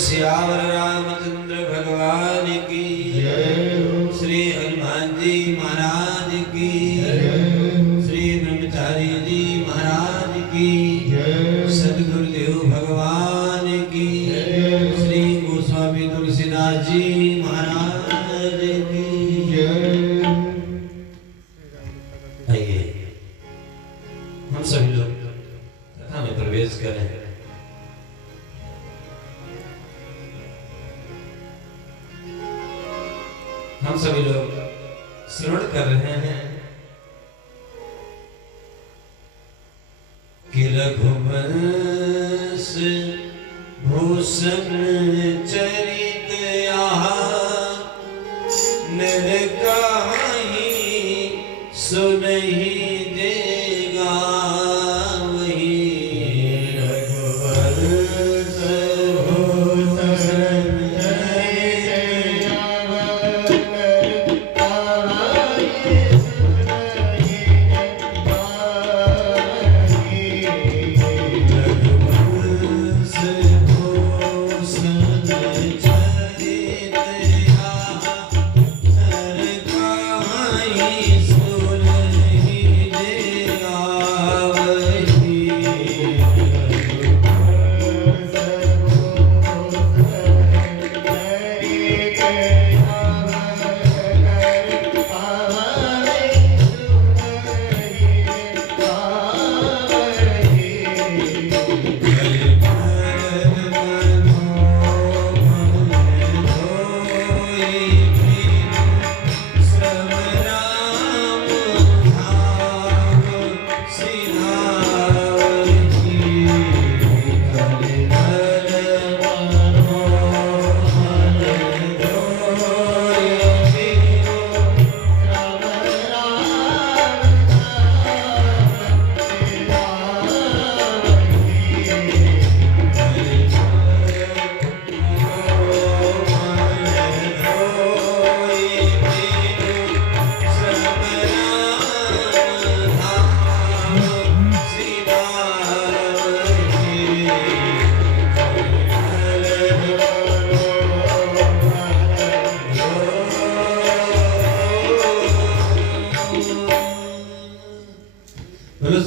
सियावर रामचंद्र भगवान की जय। श्री हनुमान जी महाराज की जय। श्री ब्रह्मचारी जी महाराज की जय। सद्गुरुदेव भगवान की जय। श्री गोस्वामी तुलसीदास जी महाराज की जय। आइए हम सभी लोग कथा में प्रवेश करें। हम सभी लोग श्रवण कर रहे हैं कि रघुवंश भूषण चरित नर काहि सुनहि देगा वही। रघुवंश भूषण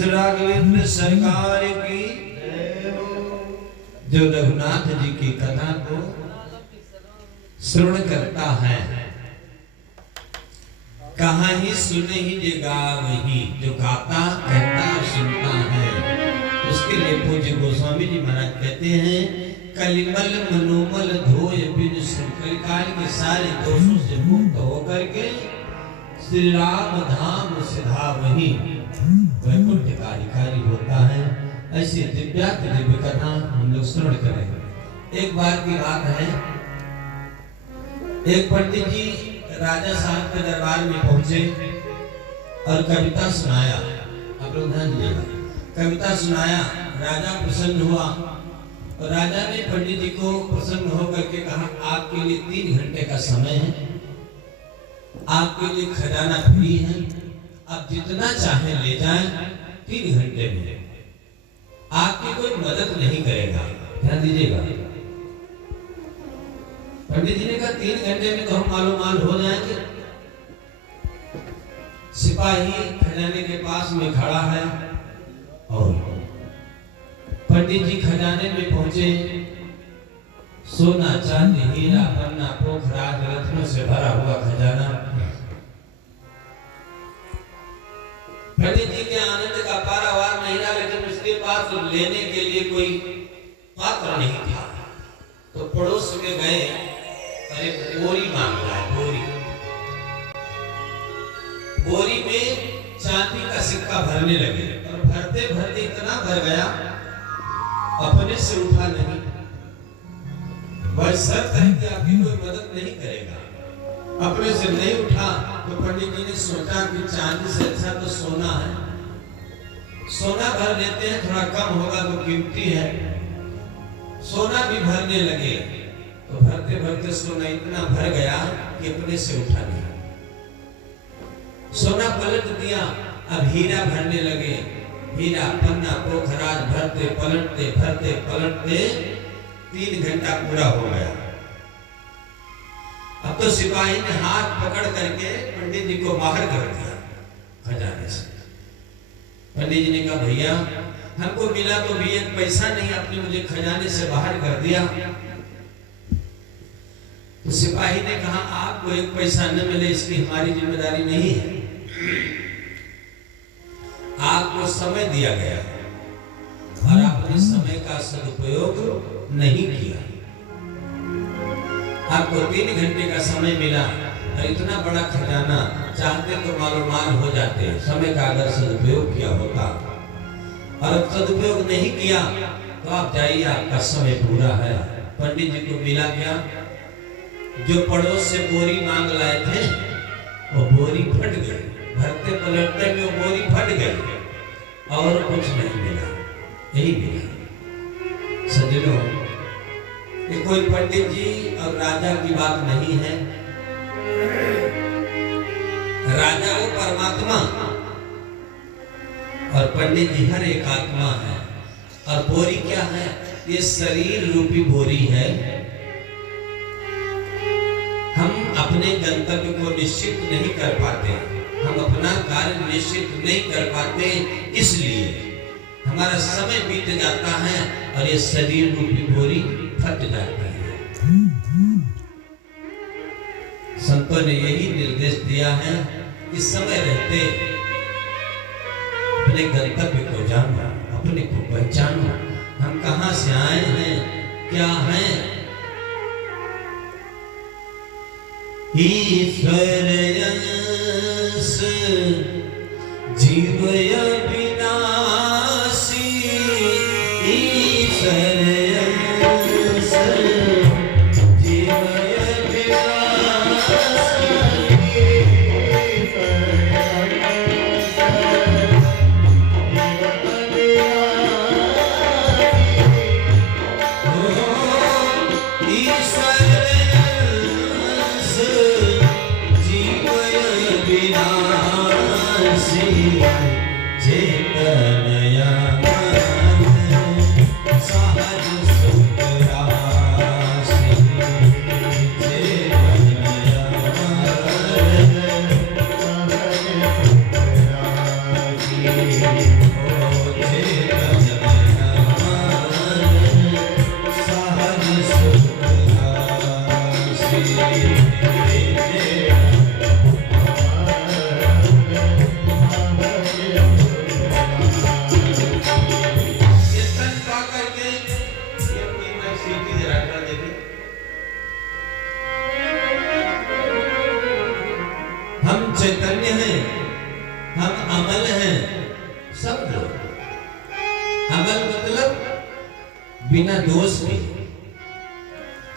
राघवेंद्र सरकार की जो रघुनाथ जी की कथा को श्रवण करता है कहाँ ही सुने ही जे गावही। जो गाता कहता सुनता है उसके लिए पूज्य गोस्वामी जी महाराज कहते हैं कलिमल मनोमल धोय बिन कलिकाल के सारे दोषों से मुक्त होकर के श्री राम धाम सिधा वही वैकुंठ का अधिकारी होता है। ऐसी दिव्य कथा हम लोग श्रवण करेंगे। एक बार की बात है, एक पंडित जी राजा साहब के दरबार में पहुंचे और कविता सुनाया। आप लोग ध्यान दीजिएगा, कविता सुनाया। राजा प्रसन्न हुआ और राजा ने पंडित जी को प्रसन्न होकर के कहा आपके लिए 3 घंटे का समय है, आपके लिए खजाना फ्री है, आप जितना चाहे ले जाएं। 3 घंटे में आपकी कोई मदद नहीं करेगा। ध्यान दीजिएगा। पंडित जी ने कहा 3 घंटे में तो हम मालो माल हो जाएंगे। सिपाही खजाने के पास में खड़ा है और पंडित जी खजाने में पहुंचे। सोना चांदी हीरा पन्ना पोखराज रत्नों से भरा हुआ खजाना। पंडित जी के आनंद का पारावार नहीं रहा, लेकिन उसके पास तो लेने के लिए कोई पात्र नहीं था। तो पड़ोस में गए, अरे बोरी मांग रहा है, बोरी में चांदी का सिक्का भरने लगे और भरते भरते इतना भर गया अपने से उठा नहीं। बस शर्त है कि आपकी कोई मदद नहीं करेगा। अपने से नहीं उठा तो पंडित जी ने सोचा कि चांदी से अच्छा तो सोना है, सोना भर लेते हैं, थोड़ा कम होगा तो कीमती है। सोना भी भरने लगे तो भरते भरते सोना इतना भर गया कि अपने से उठा नहीं। सोना पलट दिया, अब हीरा भरने लगे। हीरा पन्ना पोखराज भरते पलटते 3 घंटा पूरा हो गया। अब तो सिपाही ने हाथ पकड़ करके पंडित जी को बाहर कर दिया खजाने से। पंडित जी ने कहा भैया हमको मिला तो भी 1 पैसा नहीं, आपने मुझे खजाने से बाहर कर दिया। तो सिपाही ने कहा आपको 1 पैसा न मिले इसकी हमारी जिम्मेदारी नहीं है, आपको समय दिया गया और आपने समय का सदुपयोग नहीं किया। आपको 3 घंटे का समय मिला और इतना बड़ा खजाना, चाहते तो मालूमाल हो जाते, समय का अगर सदुपयोग किया होता, और सदुपयोग नहीं किया तो आप जाइए, आपका समय पूरा है। पंडित जी को मिला क्या? जो पड़ोस से बोरी मांग लाए थे वो बोरी फट गई, भरते पलटते में वो बोरी फट गई और कुछ नहीं मिला, यही मिला। सज्जनों, ये कोई पंडित जी और राजा की बात नहीं है। राजा वो परमात्मा और पंडित जी हर एक आत्मा है। और बोरी क्या है? ये शरीर रूपी बोरी है। हम अपने गंतव्य को निश्चित नहीं कर पाते, हम अपना कार्य निश्चित नहीं कर पाते, इसलिए हमारा समय बीत जाता है और ये शरीर रूपी बोरी फट जाती है। संतों ने यही निर्देश दिया है कि समय रहते अपने गंतव्य को जानो, अपने को पहचानो, हम कहां से आए हैं, क्या हैं। ईश्वर यंस जीवय विनाशी, ईश्वर यंस जीवय विनाशी, चैतन्य हैं, हम अमल हैं, सब लोग। अमल मतलब बिना दोष के,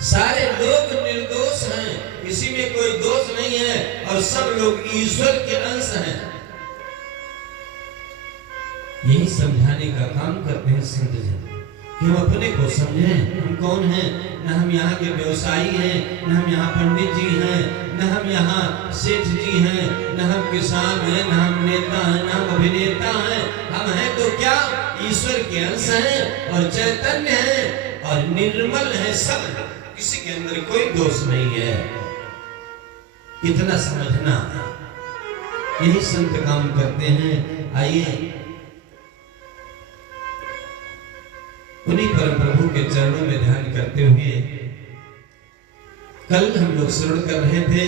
सारे लोग निर्दोष हैं, किसी में कोई दोष नहीं है और सब लोग ईश्वर के अंश हैं। यही समझाने का काम करते हैं संत जी कि हम अपने को समझें, हम कौन हैं। न हम यहाँ के व्यवसायी हैं, न हम यहाँ पंडित जी हैं, न हम यहाँ सेठ जी हैं, न हम किसान हैं, न हम नेता हैं, न हम अभिनेता हैं। हम हैं तो क्या? ईश्वर के अंश हैं और चैतन्य हैं और निर्मल हैं सब, किसी के अंदर कोई दोष नहीं है। इतना समझना, यही संत काम करते हैं। आइए उन्हीं परम प्रभु के चरणों में ध्यान करते हुए, कल हम लोग श्रवण कर रहे थे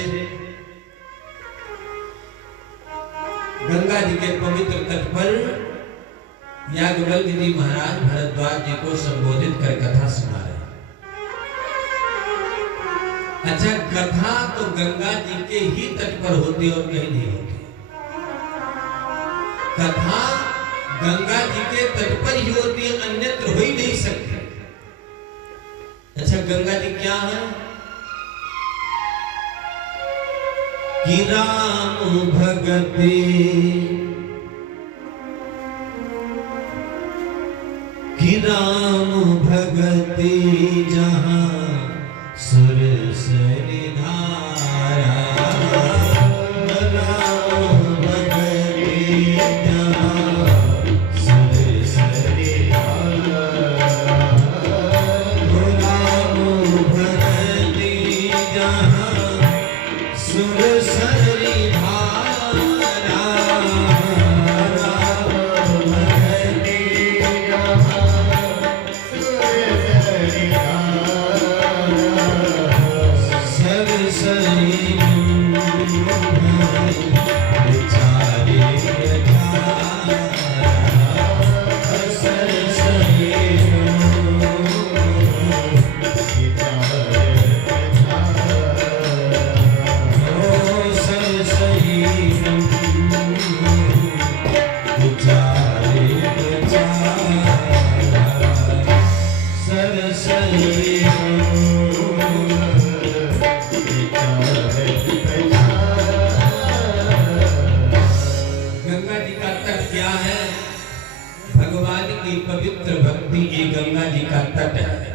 गंगा जी के पवित्र तट पर याज्ञवल्क्य जी महाराज भरद्वाज जी को संबोधित कर कथा सुना रहे। अच्छा, कथा तो गंगा जी के ही तट पर होती और कहीं नहीं होती। कथा गंगा जी के तट पर ही होती है, अन्यत्र हो ही नहीं सकती। अच्छा, गंगा जी क्या है? कि राम भगति जहां सुर सरिधारा, राम भगति जहां सुर सरिधारा, राम तट है।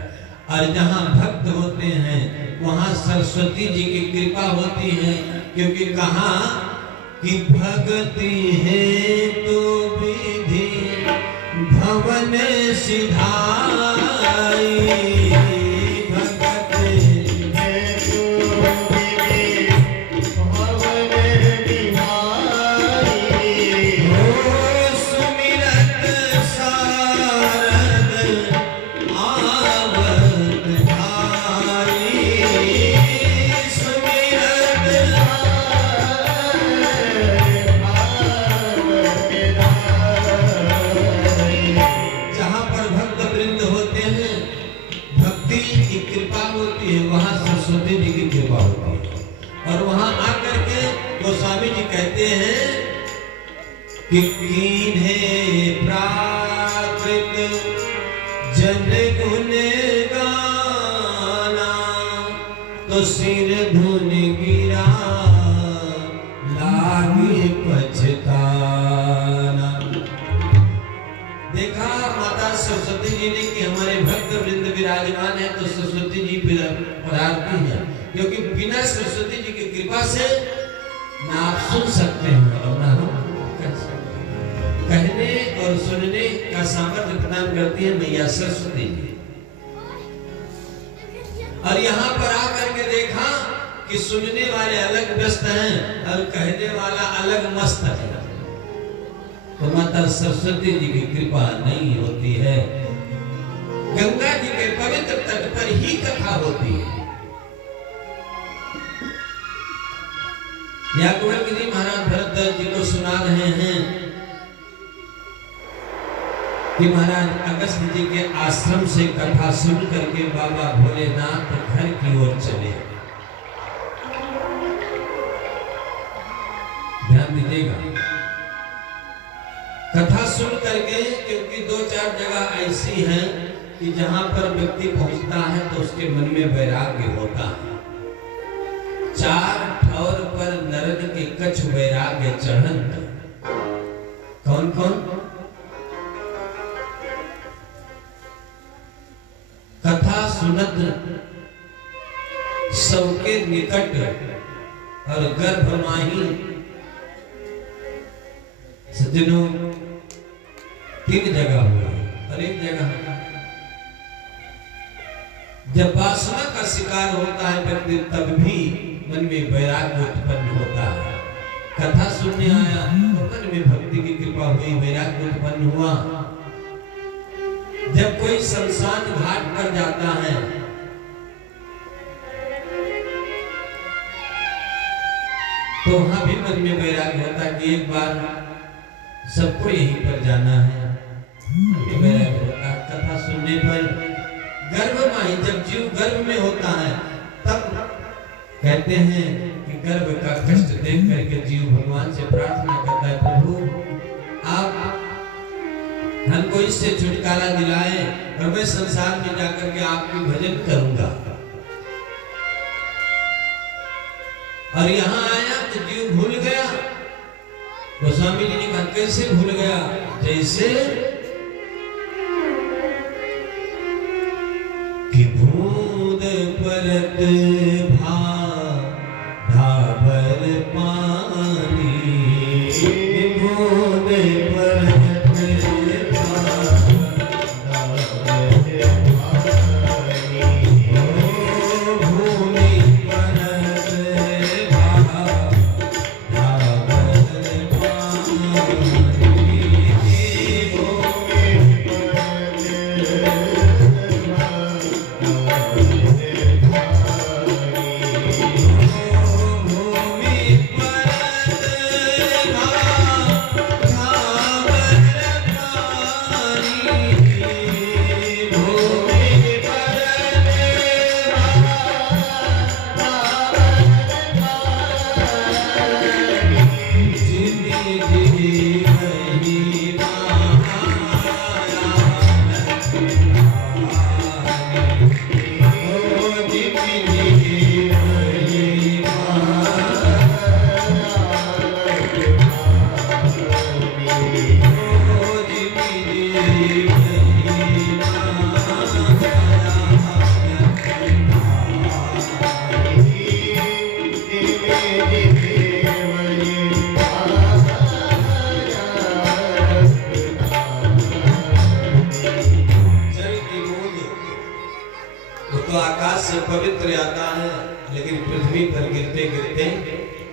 और जहाँ भक्त होते हैं वहाँ सरस्वती जी की कृपा होती है, क्योंकि कहा कि भक्ति है तो विधि भवन सिधाई, सरस्वती जी की कृपा होती है। और वहां आकर के गोस्वामी जी कहते हैं कि कीन्हे प्राकृत जन गुण गाना, तो सिर धुन गिरा लागे पछताना। देखा माता सरस्वती जी ने कि हमारे भक्त वृंद विराजमान है, तो सरस्वती जी पधारती है, क्योंकि बिना सरस्वती जी की कृपा से ना आप सुन सकते हैं और ना हम कह सकते हैं। कहने और सुनने का सामर्थ्य प्रदान करती है मैया सरस्वती जी। और यहाँ पर आकर के देखा कि सुनने वाले अलग व्यस्त हैं और कहने वाला अलग मस्त है। तो माता सरस्वती जी की कृपा नहीं होती है। गंगा जी के पवित्र तट पर ही कथा होती है। याकूब जी महाराज भरद्वाज जी को सुना रहे हैं कि महाराज अगस्त जी के आश्रम से कथा सुन करके बाबा भोलेनाथ घर की ओर चले। ध्यान दीजिएगा, कथा सुन करके, क्योंकि 2-4 जगह ऐसी हैं कि जहां पर व्यक्ति पहुंचता है तो उसके मन में वैराग्य होता है। 4 ठौर पर नरक के कछ वैराग्य चढ़न। कौन कौन? कथा सुनत सबके निकट और गर्भ माही। सज्जनों, 3 जगह हुआ और एक जगह जब वासना का शिकार होता है व्यक्ति, तब भी मन में वैराग्य उत्पन्न होता है। कथा सुनने आया तो मन में भक्ति की कृपा हुई, वैराग्य उत्पन्न हुआ। जब कोई शमशान घाट पर जाता है तो वहां भी मन में वैराग्य होता है कि एक बार सबको यहीं पर जाना है। वैराग्य होता है। कथा सुनने पर गर्भ माही, जब जीव गर्भ में होता है तब कहते हैं कि गर्भ का कष्ट देख करके जीव भगवान से प्रार्थना करता है, प्रभु आप हमको इससे छुटकारा दिलाए और मैं संसार में जाकर के आपकी भजन करूंगा। और यहाँ आया तो जीव भूल गया। गोस्वामी जी ने कहा कैसे भूल गया? जैसे कि बूंद परत भा ढाबर पानी, बूंद परत भा ढाबर पानी, भूमि परत भा ढाबर पानी। तो आकाश से पवित्र आता है, लेकिन पृथ्वी पर गिरते गिरते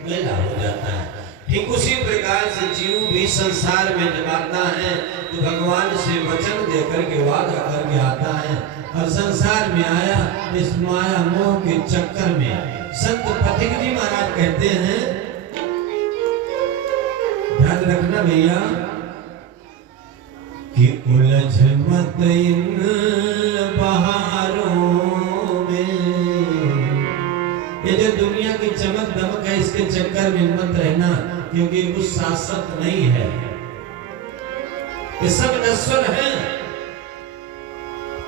मैला हो जाता है। ठीक उसी प्रकार से जीव भी संसार में जब आता है तो भगवान से वचन देकर के वादा करके आता है, और संसार में आया इस माया मोह के चक्कर में। संत पथिक जी महाराज कहते हैं, ध्यान रखना भैया, कि उलझ मत इन बहारों में। ये जो दुनिया की चमक दमक है, इसके चक्कर में मत रहना, क्योंकि कुछ शाश्वत नहीं है, ये सब नश्वर है।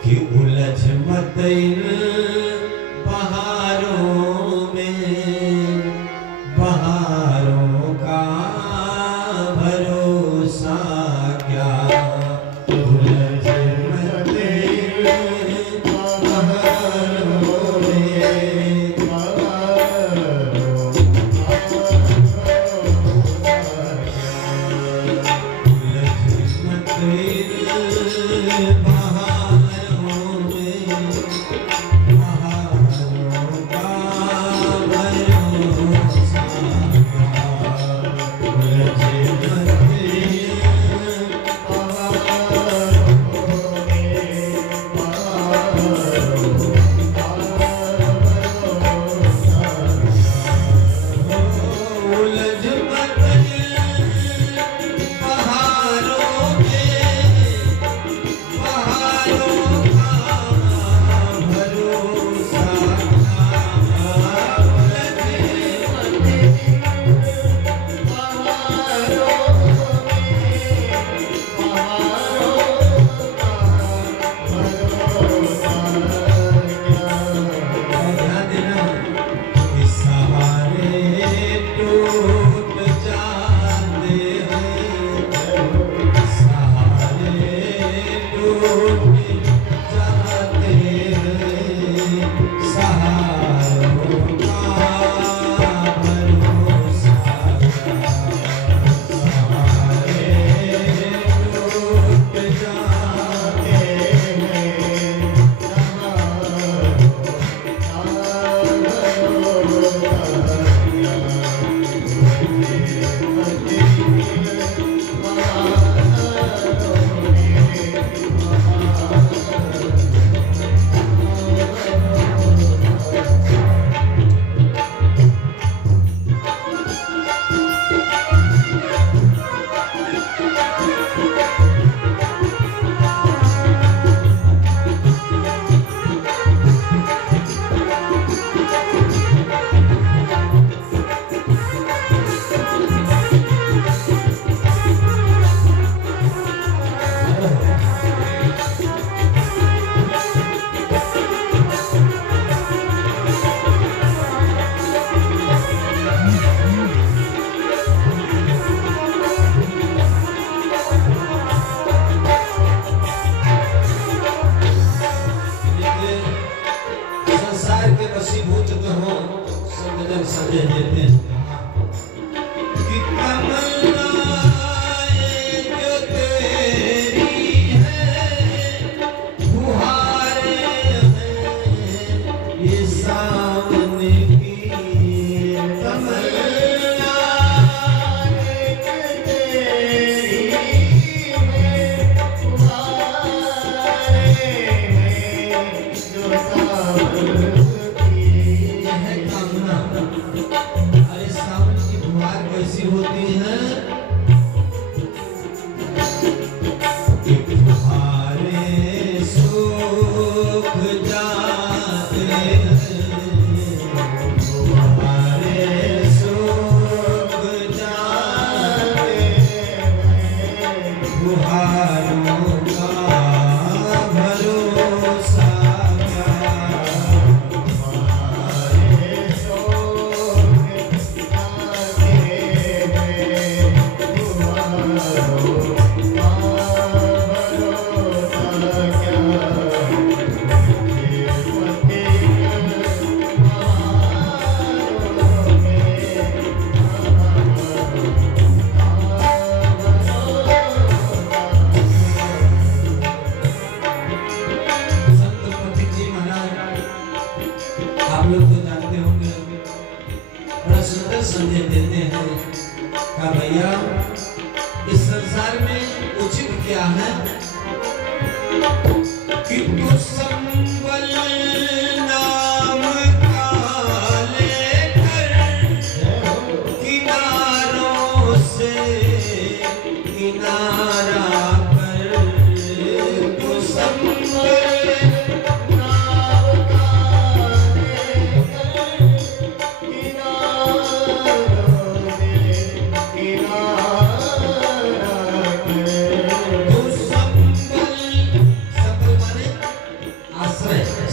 कि उलझ मत इन बहारों में, बहारों का भरोसा क्या। उलझ मत इन बहारों में, उलझ मत इन बहारों में, बहारों का भरोसा क्या। उलझ मत इन उलझ मत बहारों में, बहारों का भरोसा क्या। ध्यान देना, कि सहारे टूट जाते हैं, सहारे टूट जाते हैं, सहारों का भरोसा क्या। सहारे टूट जाते संसार के वशीभूत तो हो, संगजन सजे देते हैं। कि तमन्नाएं जो तेरी हैं, फुहारे हैं ये सावन की। तमन्नाएं जो तेरी हैं, फुहारे हैं जो सावन की। यह कामना, अरे सावन की फुहार कैसी होती है। कि फुहारे सूख जाते हैं, फुहारे सूख जाते हैं, फुहारों का भरोसा क्या। आप लोग तो जानते होंगे, बड़ा सुंदर संदेश देते हैं का भैया इस संसार में उचित क्या है कि तू संबल नाम का लेकर किनारों से किनारा कर, तू संबल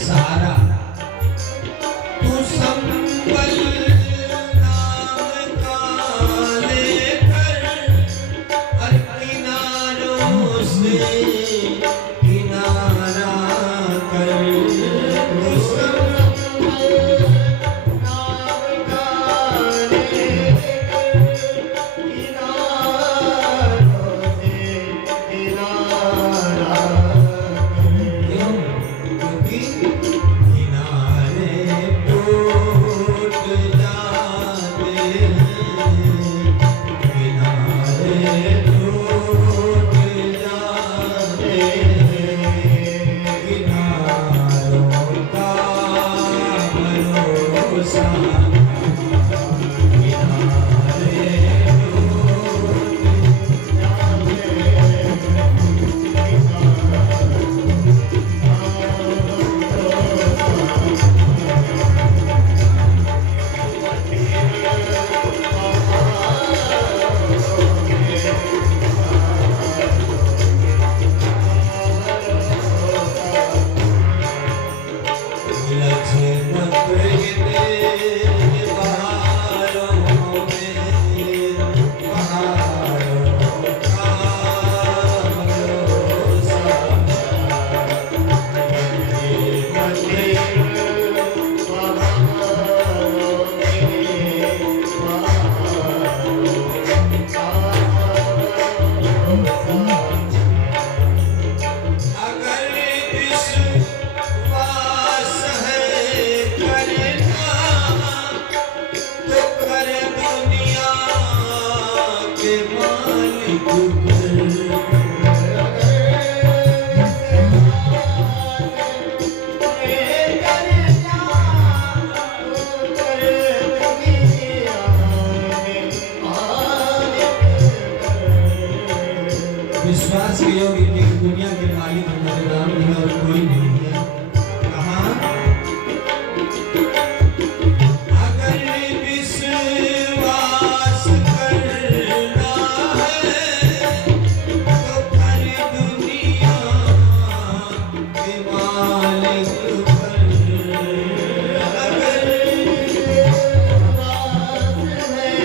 सहारा, तू संबल नाम का लेकर हर किनारों से किनारा कर, तू संबल नाम का लेकर किनारों से किनारा विश्वास के योग्य कि दुनिया के मालिक हमारे राम नहीं और कोई नहीं है। कहाँ अगर विश्वास करना है तो कर दुनिया के मालिक पर, अगर विश्वास है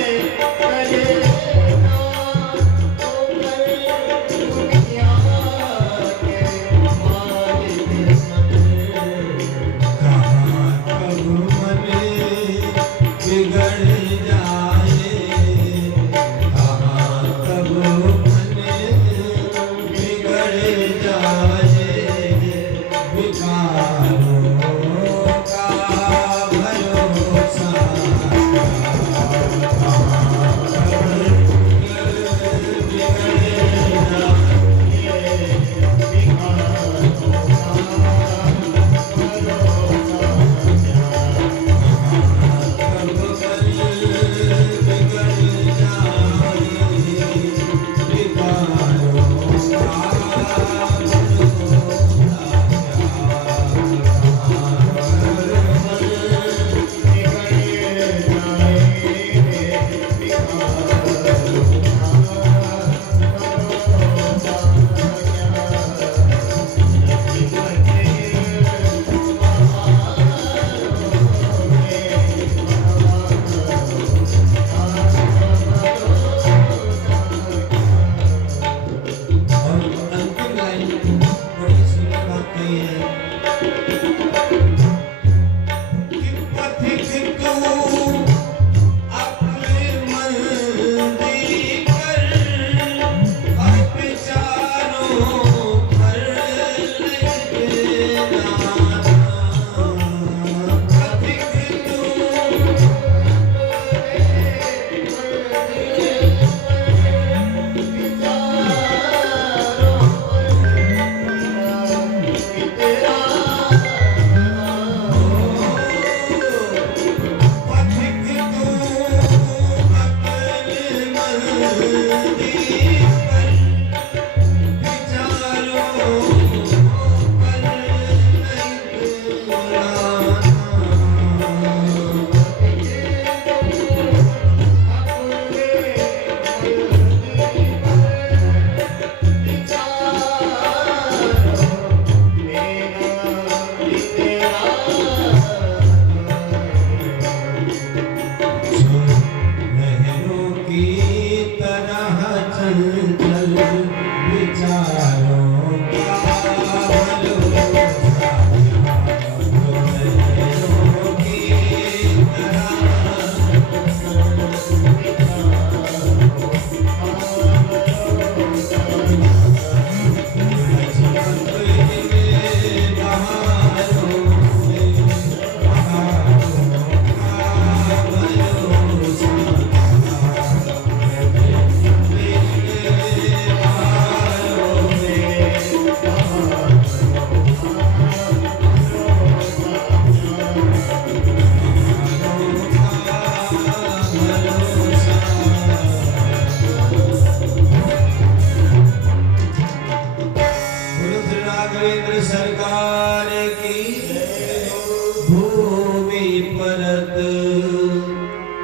भूमि परत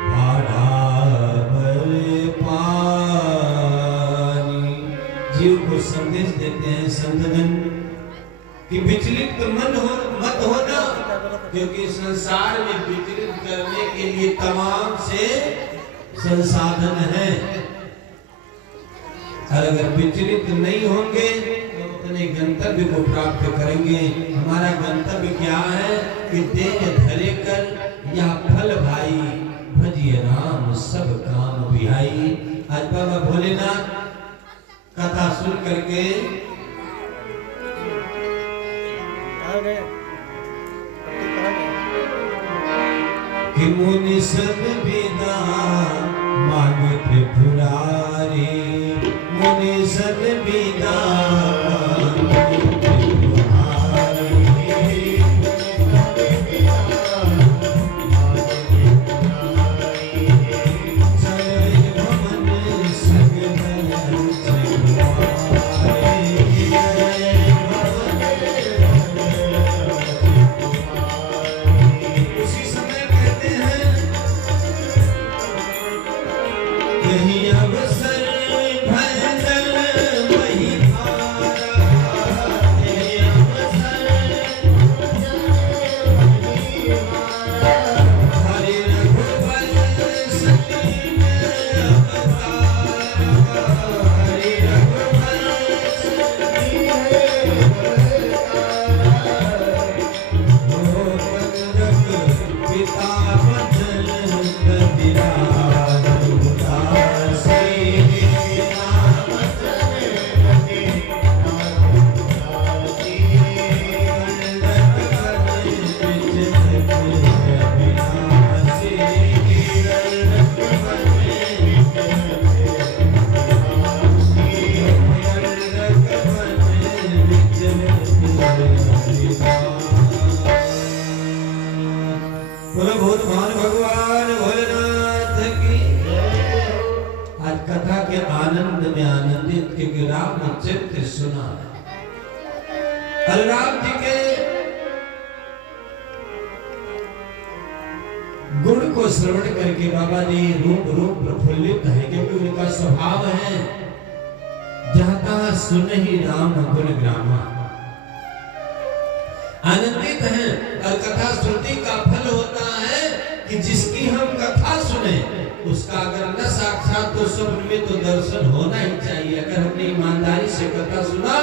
भाड़ावर पानी। जीव को संदेश देते हैं संतजन कि विचलित मत होना, क्योंकि संसार में विचलित करने के लिए तमाम से संसाधन है। और अगर विचलित नहीं होंगे तो अपने गंतव्य को प्राप्त करेंगे। हमारा गंतव्य क्या है कि देह धरे कर यह फल भाई, भजिए राम सब काम बिहाई। आज बाबा भोलेनाथ कथा सुन करके कि मुनि सब विदा मांगे त्रिपुरारी, मुनि सब विदा सुना। राम जी के गुण को श्रवण करके बाबा जी रूप प्रफुल्लित है, क्योंकि उनका स्वभाव है जहां तहां सुन ही राम गुण ग्रामा। आनंदित है। और कथा श्रुति का फल होता है कि जिसकी हम कथा सुने उसका अगर न साक्षात तो स्वप्न में तो दर्शन होना ही चाहिए। अगर हमने ईमानदारी से कथा सुना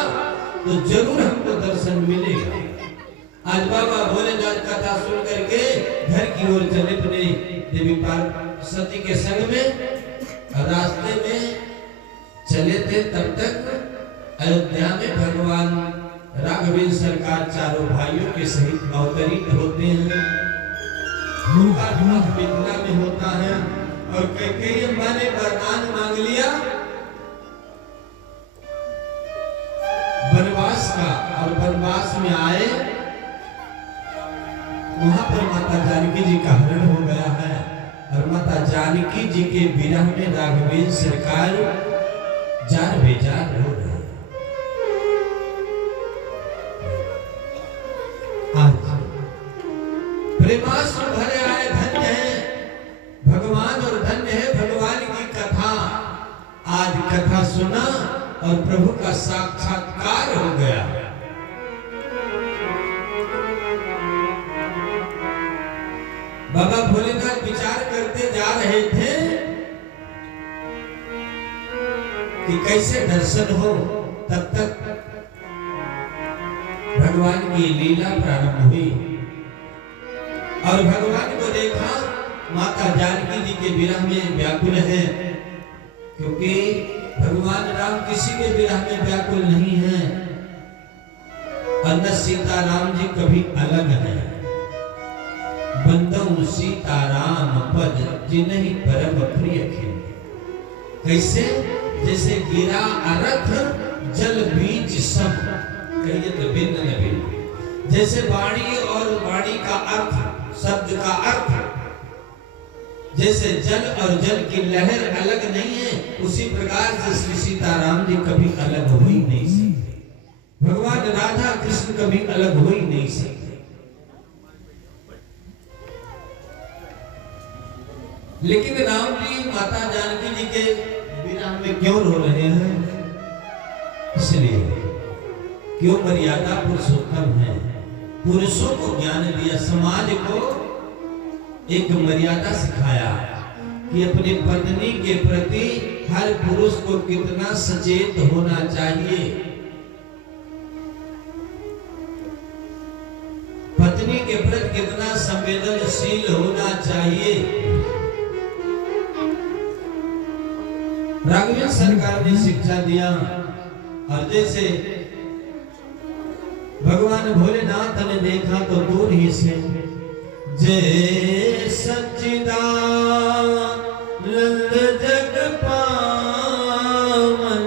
तो जरूर हमको दर्शन मिलेगा। आज बाबा भोलेनाथ कथा सुन करके घर की ओर चले अपने देवी पार्वती के संग में। रास्ते में चले थे तब तक अयोध्या में भगवान राघवेंद्र सरकार चारों भाइयों के सहित अवतरित होते हैं। उनका विवाह मिथिला में होता है और कैकेयी अम्मा ने वरदान मांग लिया वनवास का, और वनवास में आए वहां पर माता जानकी जी का हरण हो गया है। और माता जानकी जी के विरह में राघवेंद्र सरकार जार बेजार हो रहे हैं। आज प्रेमास्त्र भरे आए, धन्य है भगवान और धन्य है भगवान की कथा। आज कथा सुना और प्रभु का साक्षात्कार हो गया। बाबा भोलेनाथ विचार करते जा रहे थे कि कैसे दर्शन हो, तब तक भगवान की लीला प्रारंभ हुई। और भगवान को देखा माता जानकी जी के विरह में व्याकुल है, क्योंकि भगवान राम किसी के विरह में व्याकुल नहीं है। और न सीता राम जी कभी अलग है। बंदौ सीताराम पद जिन्हीं परम प्रिय खे। कैसे? जैसे गिरा अरथ जल बीज सब कहिए तो भिन्न न भिन्न। जैसे वाणी और वाणी का अर्थ, शब्द का अर्थ, जैसे जल और जल की लहर अलग नहीं है, उसी प्रकार से श्री सीताराम जी कभी अलग हो ही नहीं सकते। भगवान राधा कृष्ण कभी अलग हो ही नहीं सकते। लेकिन राम जी माता जानकी जी के विरह में क्यों रो रहे हैं? इसलिए क्यों मर्यादा पुरुषोत्तम है, पुरुषों को ज्ञान दिया, समाज को एक मर्यादा सिखाया कि अपनी पत्नी के प्रति हर पुरुष को कितना सचेत होना चाहिए, पत्नी के प्रति कितना संवेदनशील होना चाहिए। राघवेंद्र सरकार ने शिक्षा दिया और जैसे भगवान भोलेनाथ ने देखा तो दूर ही से जय सच्चिदानंद जग पावन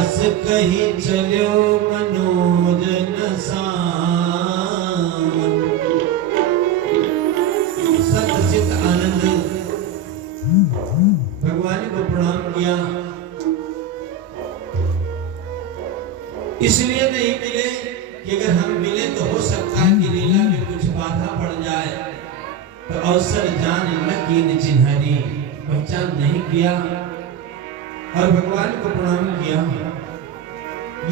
अस कही चलो मनोज नसान। सच्चित आनंद भगवान को प्रणाम किया, इसलिए नहीं मिले कि अगर हम मिले तो हो सकता है कि लीला में कुछ बाधा पड़ जाए, तो अवसर जान न कीन चिन्हारी, पहचान नहीं किया और भगवान को प्रणाम किया।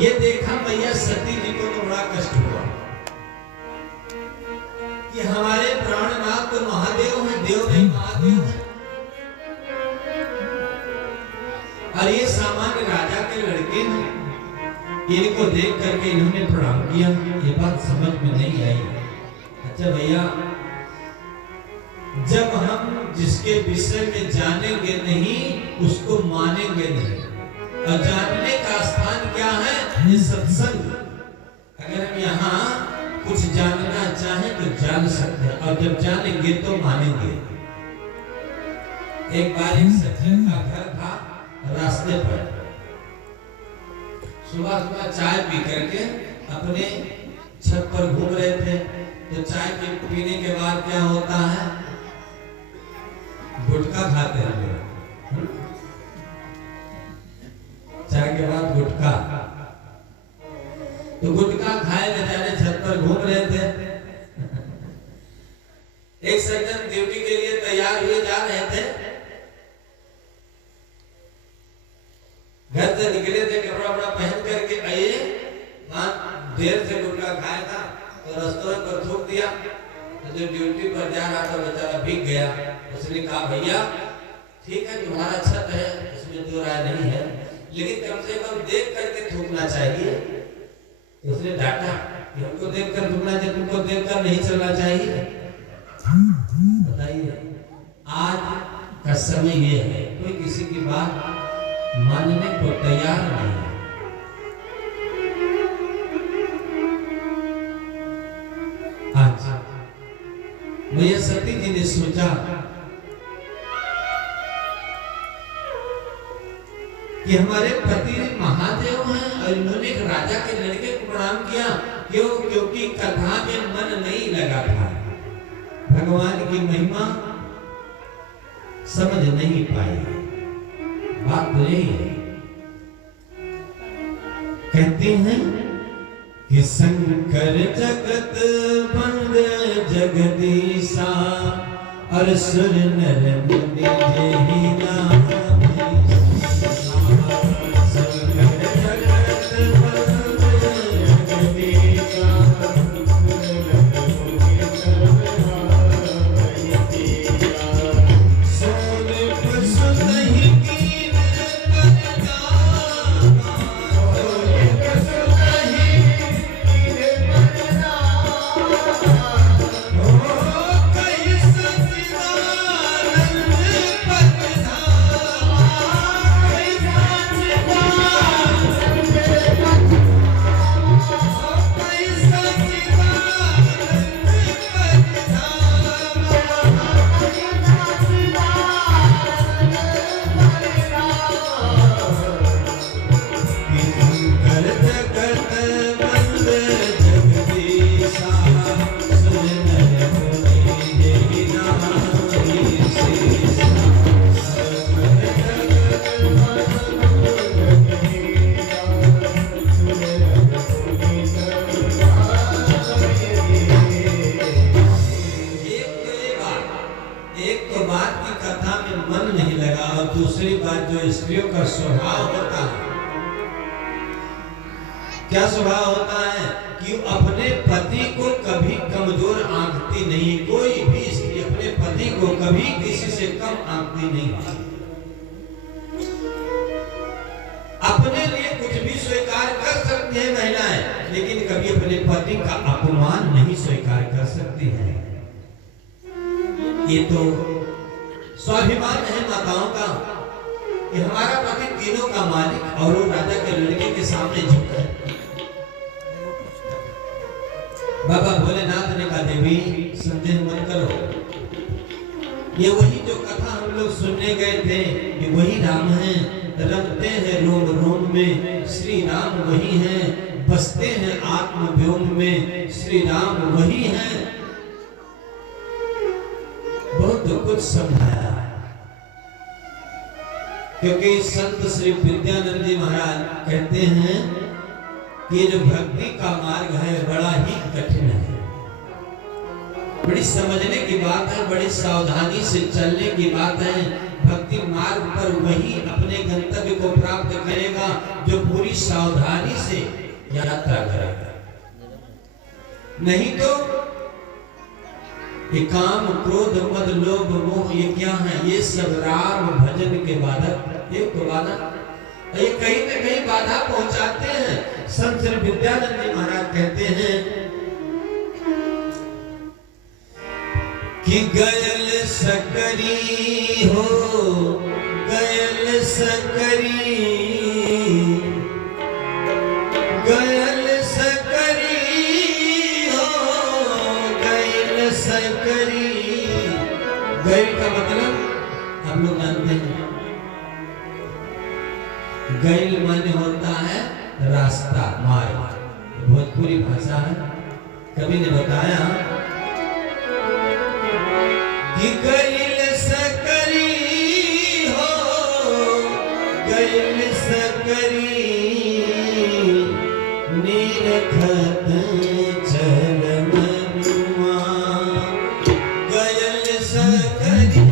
ये देखा मैया सती जी को तो बड़ा कष्ट हुआ कि हमारे प्राणनाथ तो महादेव हैं, देव नहीं महादेव हैं, और ये सामान्य राजा के लड़के हैं। इनको देख करके इन्होंने प्रणाम किया, ये बात समझ में नहीं आई। अच्छा भैया, जब हम जिसके विषय में जानेंगे नहीं उसको मानेंगे नहीं, और जानने का स्थान क्या है? ये सत्संग। अगर हम यहाँ कुछ जानना चाहें तो जान सकते हैं, और जब जानेंगे तो मानेंगे। एक बार एक सज्जन का घर था रास्ते पर, सुबह सुबह चाय पी करके अपने छत पर घूम रहे थे, तो चाय के पीने के बाद क्या होता है? गुटखा खाते हैं लोग, चाय के बाद गुटखा। तो गुटखा खाए बेचारे छत पर घूम रहे थे। एक सज्जन ड्यूटी के लिए तैयार हुए जा रहे थे, घर से निकले थे, कपड़ा वपड़ा पहन करके आए, देर से गुटखा खाया था तो रास्ते पर थूक दिया, तो जो ड्यूटी पर जा रहा था बेचारा भीग गया। उसने कहा भैया ठीक है तुम्हारा छत है, इसमें दो राय नहीं है, लेकिन कम से कम देख करके थूकना चाहिए। उसने डांटा कि हमको देख कर थूकना चाहिए, तुमको देख कर नहीं चलना चाहिए। बताइए, आज का समय ये है, कोई किसी की बात मानने को तैयार नहीं है। आज मैया सती जी ने सोचा कि हमारे पति महादेव हैं और इन्होंने एक राजा के लड़के को प्रणाम किया, क्यों? क्योंकि कथा में मन नहीं लगा था, भगवान की महिमा समझ नहीं पाई। बात नहीं है। कहते हैं कि शंकर जगत बंद जगदीशा और सुर नर मुनि जेहि नाम। Thank you. दूसरी बात, जो स्त्रियों का स्वभाव होता है, क्या स्वभाव होता है कि अपने पति को कभी कमजोर आंकती नहीं। कोई भी स्त्री अपने पति को कभी किसी से कम आंकती नहीं। अपने लिए कुछ भी स्वीकार कर सकती है महिलाएं, लेकिन कभी अपने पति का अपमान नहीं स्वीकार कर सकती है। ये तो स्वाभिमान है माताओं का कि हमारा पति तीनों का मालिक और वो राजा के लड़के के सामने झुका है। बाबा भोलेनाथ ने कहा, देवी संदेह मत करो, ये वही जो कथा हम लोग सुनने गए थे, ये वही राम हैं, रमते हैं रोम रोम में श्री राम वही हैं, बसते हैं आत्म व्योम में श्री राम वही हैं। बहुत कुछ समझाया, क्योंकि संत श्री विद्यानंद जी महाराज कहते हैं कि ये जो भक्ति का मार्ग है बड़ा ही कठिन है, बड़ी समझने की बात है, बड़ी सावधानी से चलने की बात है। भक्ति मार्ग पर वही अपने गंतव्य को प्राप्त करेगा जो पूरी सावधानी से यात्रा करेगा। नहीं तो ये काम क्रोध मद लोभ मोह ये क्या है? ये सब राम भजन के बाधक, ये तो बाधक, ये कहीं न कहीं बाधा पहुंचाते हैं। संत श्री विद्यानंद जी महाराज कहते हैं कि गयल सकरी हो, गयल सकरी, गयल सकरी हो, गयल सकरी। गैल का मतलब हम लोग जानते हैं, गैल माने होता है रास्ता, मार्ग, भोजपुरी भाषा है। कवि ने बताया कि गैल सकरी हो, गैल सकरी, निरखत चल मनुआ, गैल सकरी,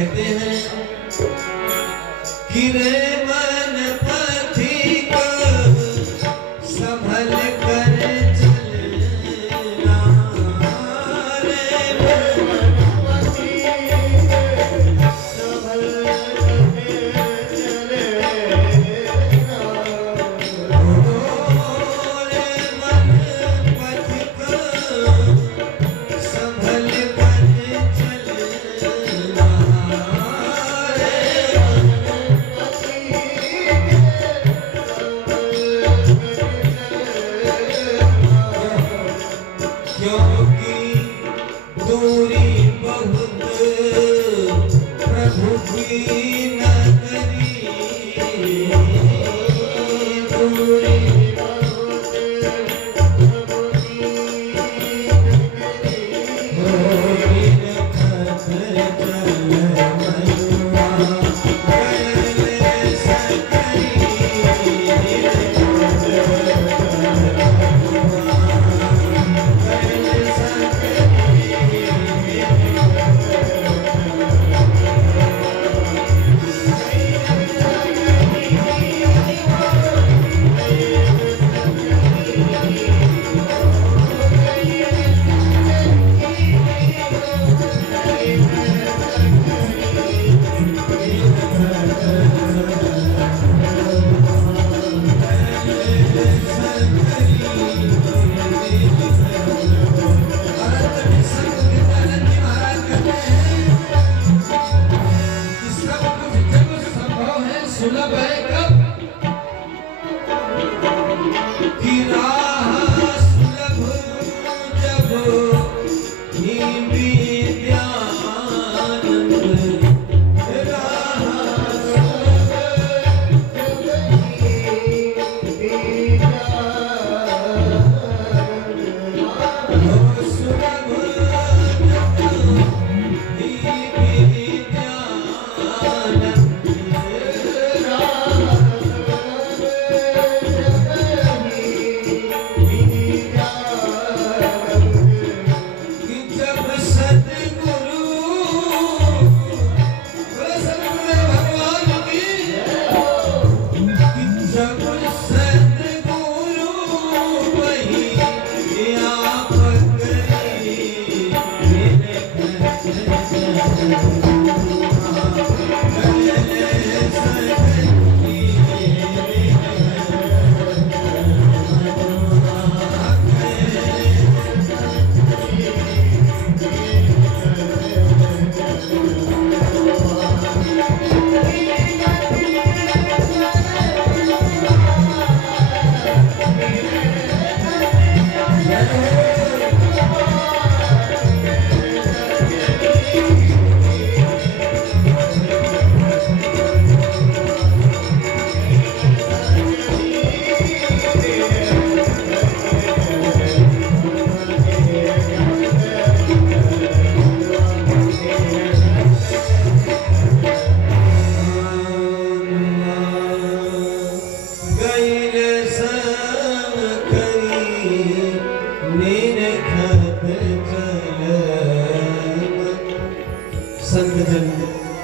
कहते हैं कि रे मन पथिक संभल कर चलना, रे मन पथिक संभल कर चलना, रे मन पथिक संभल कर चलना, क्योंकि दूरी बहुत प्रभु की नगरी, दूरी बहुत प्रभु की नगरी, खत चल मनुआ गए सकरी, सुलभ है कब कि राह सुलभ जब ही विद्यानंद, राह सुलभ जब ही विद्यानंद, सुलभ जब ही विद्यानंद,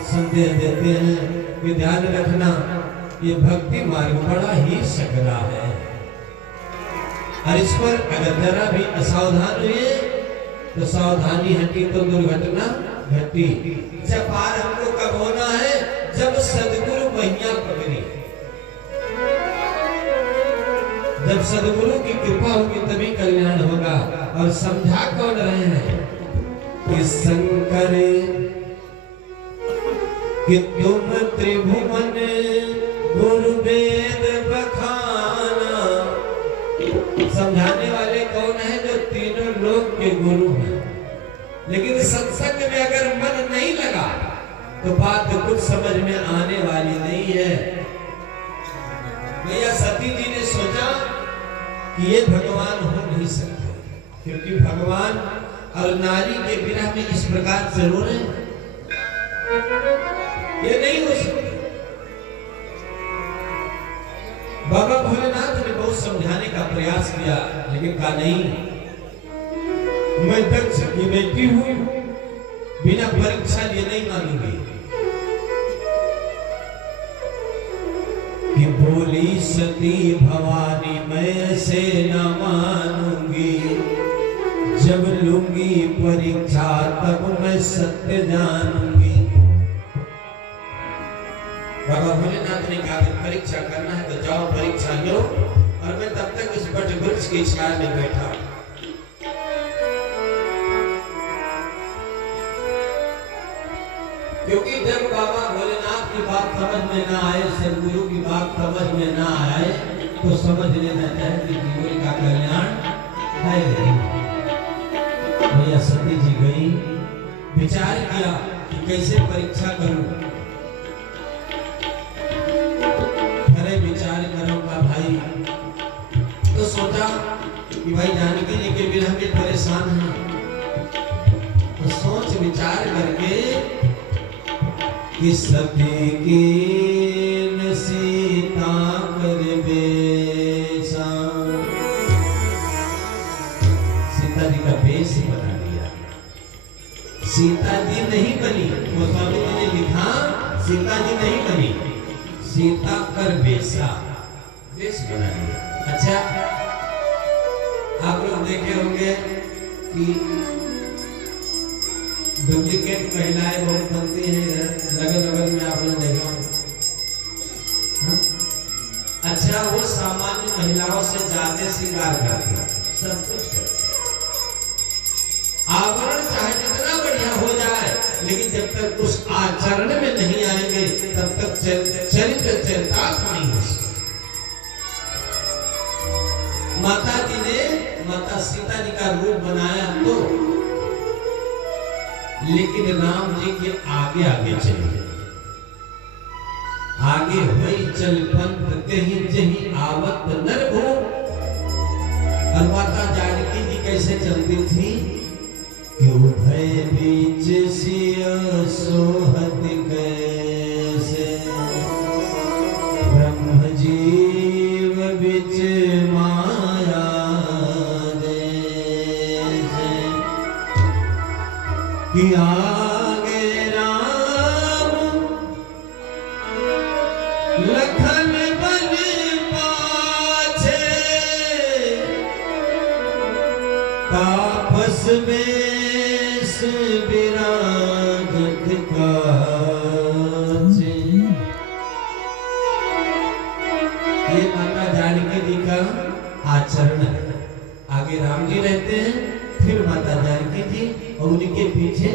संदेश देते हैं कि ध्यान रखना ये भक्ति मार्ग बड़ा ही सकरा है, और इस पर अगर जरा भी असावधान हुए तो सावधानी हटी तो दुर्घटना घटी। जब पार हमको कब होना है, जब सदगुरु महिया पकड़ी, जब सदगुरु की कृपा होगी तभी कल्याण होगा। और समझा कौन रहे हैं कि शंकर कि तुम त्रिभुवन गुरु वेद बखाना, समझाने वाले कौन है? जो तीनों लोक के गुरु हैं। लेकिन सत्संग में अगर मन नहीं लगा तो बात कुछ समझ में आने वाली नहीं है। भैया सती जी ने सोचा कि ये भगवान हो नहीं सकते, क्योंकि भगवान और नारी के विरह में इस प्रकार जरूर है, ये नहीं हो सकता। बाबा भोलेनाथ ने बहुत समझाने का प्रयास किया, लेकिन कहा नहीं, मैं दक्ष की बेटी हूं, बिना परीक्षा लिए नहीं मानूंगी। सती भवानी मैं से न मानूंगी, जब लूंगी परीक्षा तब मैं सत्य जानूंगी। बाबा भोलेनाथ ने कहा परीक्षा करना है तो जाओ परीक्षा लो, और मैं तब तक इस वट वृक्ष की छाया में बैठा। क्योंकि जब बाबा भोलेनाथ की बात समझ में ना आए, सदगुरु की बात समझ में ना आए, तो समझ लेना चाहिए कि जीवन का कल्याण है। भैया सती जी गई, विचार किया कि कैसे परीक्षा करूं। अरे विचार करूंगा भाई, तो सोचा कि भाई जानकी जी के बिना में परेशान है, तो सोच विचार करके कि सती की सीता कर बेसा, सीता जी का बेस बना दिया। सीता जी नहीं बनी, गोस्वामी जी ने लिखा सीता जी नहीं बनी, सीता कर बेसा, बेस बना दिया। अच्छा, आप लोग देखे होंगे कि डुप्लीकेट महिलाएं बहुत बनती हैं लगन लगन में, आप लोग देखा। अच्छा, वो सामान्य महिलाओं से ज्यादा श्रृंगार करती है, सब कुछ करती है। आवरण चाहे जितना बढ़िया हो जाए, लेकिन जब तक उस आचरण में नहीं आएंगे तब तक चरित्र चरितार्थ नहीं हो सकता। माता जी ने माता सीता जी का रूप बनाया तो, लेकिन राम जी के आगे आगे चले, आगे वही चल पंथ कहीं जहीं आवत नर हो। और माता जानकी जी कैसे चलती थी? क्यों भय बीच सिया सोहत कैसे, ब्रह्म जीव बीच माया कि आगे राम लखन बन पाछे, तापस में विराजत काछे। ये माता जानकी जी का आचरण है। आगे राम जी रहते हैं, फिर माता जानकी जी, और उनके पीछे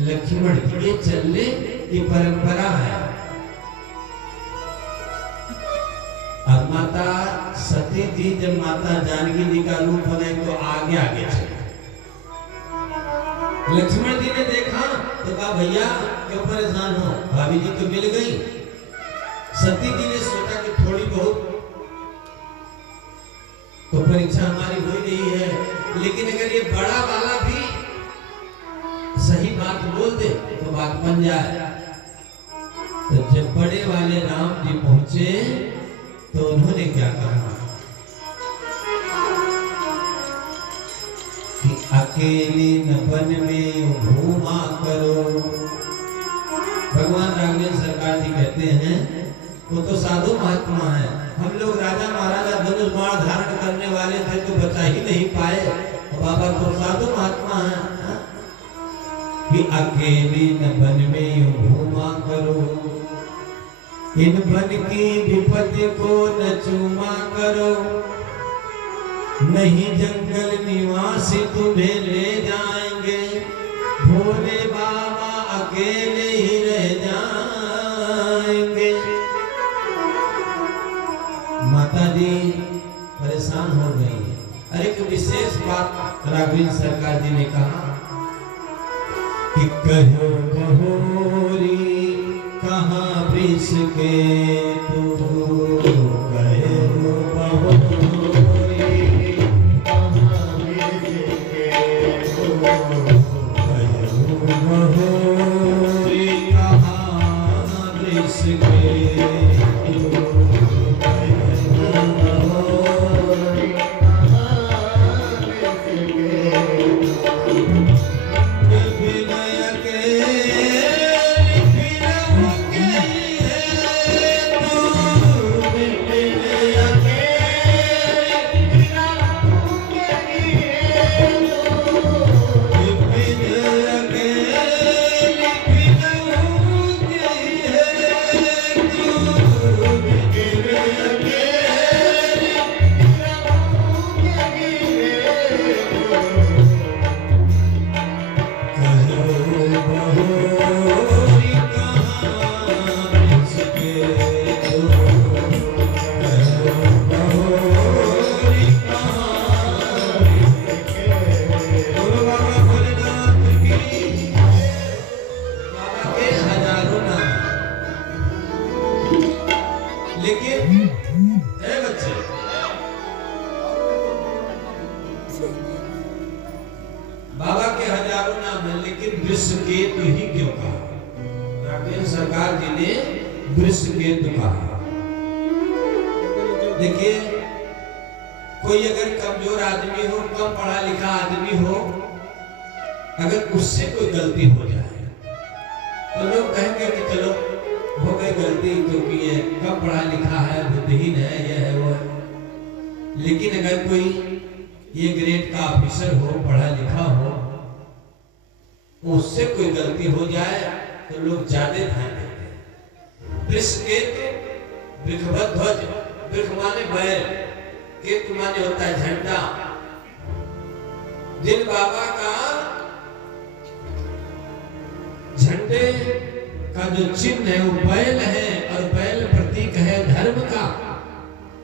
लक्ष्मण जी। ये चलने की परंपरा है। अब माता सती जी जब माता जानकी जी का रूप बनाए तो आगे आगे चले। लक्ष्मण जी ने देखा तो कहा भैया क्यों परेशान हो, भाभी जी तो मिल गई। सती जी ने सोचा कि थोड़ी बहुत तो परीक्षा हमारी हो रही है, लेकिन अगर ये बड़ा वाला भी सही बात बोल दे तो बात बन जाए। तो जब बड़े वाले राम जी पहुंचे तो उन्होंने क्या कहा कि अकेले न वन में घूमा करो। भगवान राघवेंद्र सरकार जी कहते हैं वो तो साधु महात्मा है, हम लोग राजा महाराजा धनुष बाण धारण करने वाले थे तो बचा ही नहीं पाए, बाबा तो साधु महात्मा है। कि अकेले न वन में घूमा करो, इन वन की विपत्ति को न चूमा करो, नहीं जंगल निवासी तुम्हें ले जाएंगे, भोले बाबा अकेले ही रह जाएंगे। माता जी परेशान हो गई है। अरे एक विशेष बात राघवेंद्र सरकार जी ने कहा कि कहो बहोरी कहाँ वृष के तू, कहो बहोरी कहाँ वृष के तू, कहो बहोरी कहाँ वृष के तू, कहो बहोरी कहाँ वृष के तू। लेकिन ए बच्चे, बाबा के हजारों नाम है, लेकिन वृषकेतु ही क्यों कहा? राकेश सरकार जी ने वृषकेतु कहा। देखिए, कोई अगर कमजोर आदमी हो, कम पढ़ा लिखा आदमी हो, अगर उससे कोई गलती हो जाए तो लोग कहेंगे कि चलो हो गई गलती, क्योंकि ये कम पढ़ा लिखा है, बुद्धिहीन है, ये है वो है। लेकिन अगर कोई ये ग्रेड का ऑफिसर हो, पढ़ा लिखा हो, उससे कोई गलती हो जाए तो लोग ज्यादा ध्यान देते हैं। वृषकेतु, वृषभध्वज, वृष माने बैल, केतु माने होता है झंडा। जिन बाबा का झंडे का जो चिन्ह है वो बैल है, और बैल प्रतीक है धर्म का।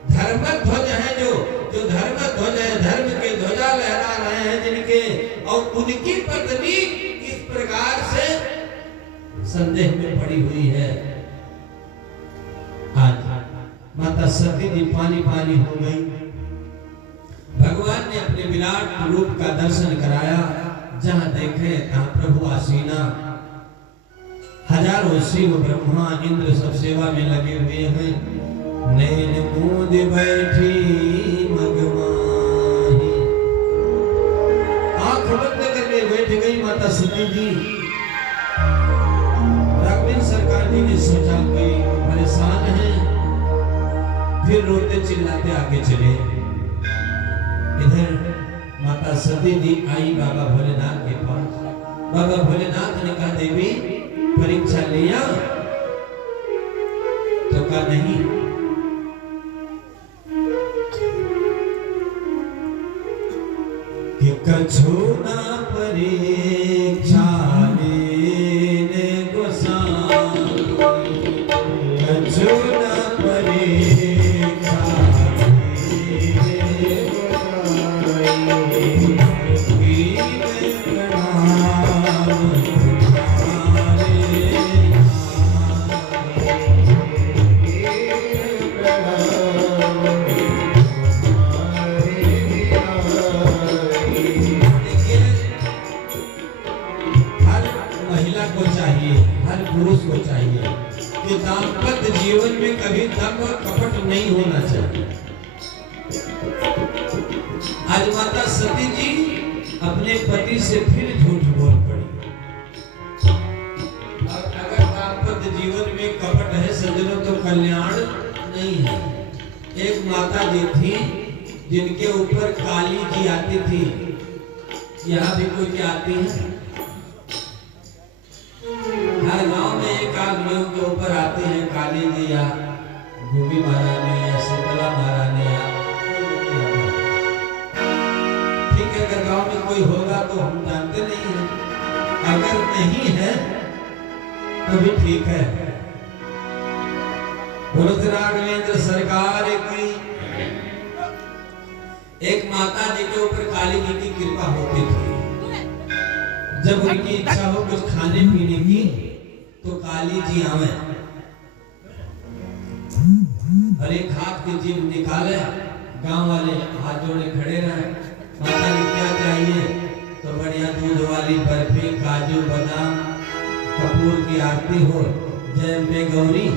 धर्म ध्वज है, जो धर्म ध्वज है, धर्म के ध्वजा लहरा रहे हैं जिनके, और उनकी पत्नी इस प्रकार से संदेह में पड़ी हुई है। आज माता सती जी पानी पानी हो गई। भगवान ने अपने विराट रूप का दर्शन कराया। जहां देखे तहां प्रभु आसीना, हजारों शिव ब्रह्मा इंद्र सब सेवा में लगे हुए हैं। नैन मूंद बैठी मगमाही, आंख बंद करके बैठ गई माता सती जी। राघवेंद्र सरकार जी ने सोचा कि परेशान है, फिर रोते चिल्लाते आगे चले। इधर माता सती जी आई बाबा भोलेनाथ के पास। बाबा भोलेनाथ ने कहा, देवी परीक्षा लिया? तो कहा नहीं। कि कछु ना परीक्षा लेने गोसाई, कछु ना परीक्षा लेने गोसाई, पुरुष को चाहिए कि दाम्पत्य जीवन में कभी दम और कपट नहीं होना चाहिए। आज माता सती जी अपने पति से फिर झूठ बोल पड़ी। और अगर दाम्पत्य जीवन में कपट है सज्जनों, तो कल्याण नहीं है। एक माता जी थी जिनके ऊपर काली जी आती थी। यहाँ भी कोई क्या आती है? हर गांव में एक आदमियों के ऊपर आते हैं काली जी, या भूमि महारानी, या शीतला महारानी, या ठीक है। अगर गांव में कोई होगा तो हम जानते नहीं हैं, अगर नहीं है तो भी ठीक है। बोलो राघवेंद्र सरकार की। एक माता जी के ऊपर काली जी की कृपा होती थी। जब उनकी इच्छा हो कुछ खाने पीने की तो काली जी आवे और एक हाथ की जीभ निकाले। गांव वाले हाथ जोड़े खड़े रहे। माता जी क्या चाहिए? तो बढ़िया दूध वाली बर्फी, काजू बादाम, कपूर की आरती हो, जय अम्बे गौरी,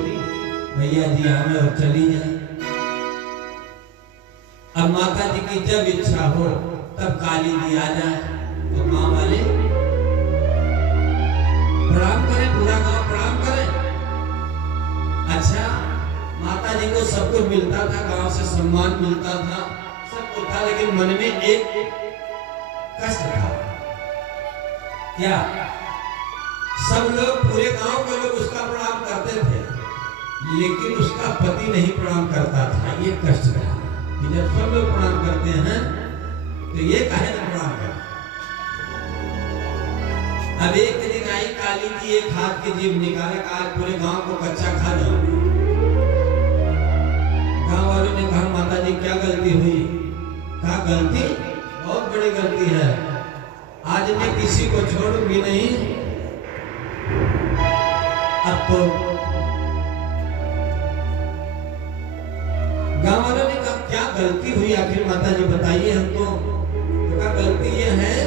भैया जी आवे और चली जाए। अब माता जी की जब इच्छा हो तब काली जी आ जाए तो माँ वाले प्रणाम करें, पूरा गांव प्रणाम करें। अच्छा, माता जी को सब कुछ मिलता था, गांव से सम्मान मिलता था, सब कुछ था, लेकिन मन में एक कष्ट था। क्या? सब लोग, पूरे गांव के लोग उसका प्रणाम करते थे, लेकिन उसका पति नहीं प्रणाम करता था। ये कष्ट था कि जब सब लोग प्रणाम करते हैं तो ये काहे न प्रणाम करते। अब एक दिन आई काली जी, एक हाथ की जीभ निकाले, आज पूरे गांव को कच्चा खा जाओ। गांव वालों ने कहा, माता जी क्या गलती हुई? कहा, गलती बहुत बड़ी गलती है, आज मैं किसी को छोड़ूंगी नहीं। अब तो आखिर माता जी बताइए हमको। तो कहा गलती ये है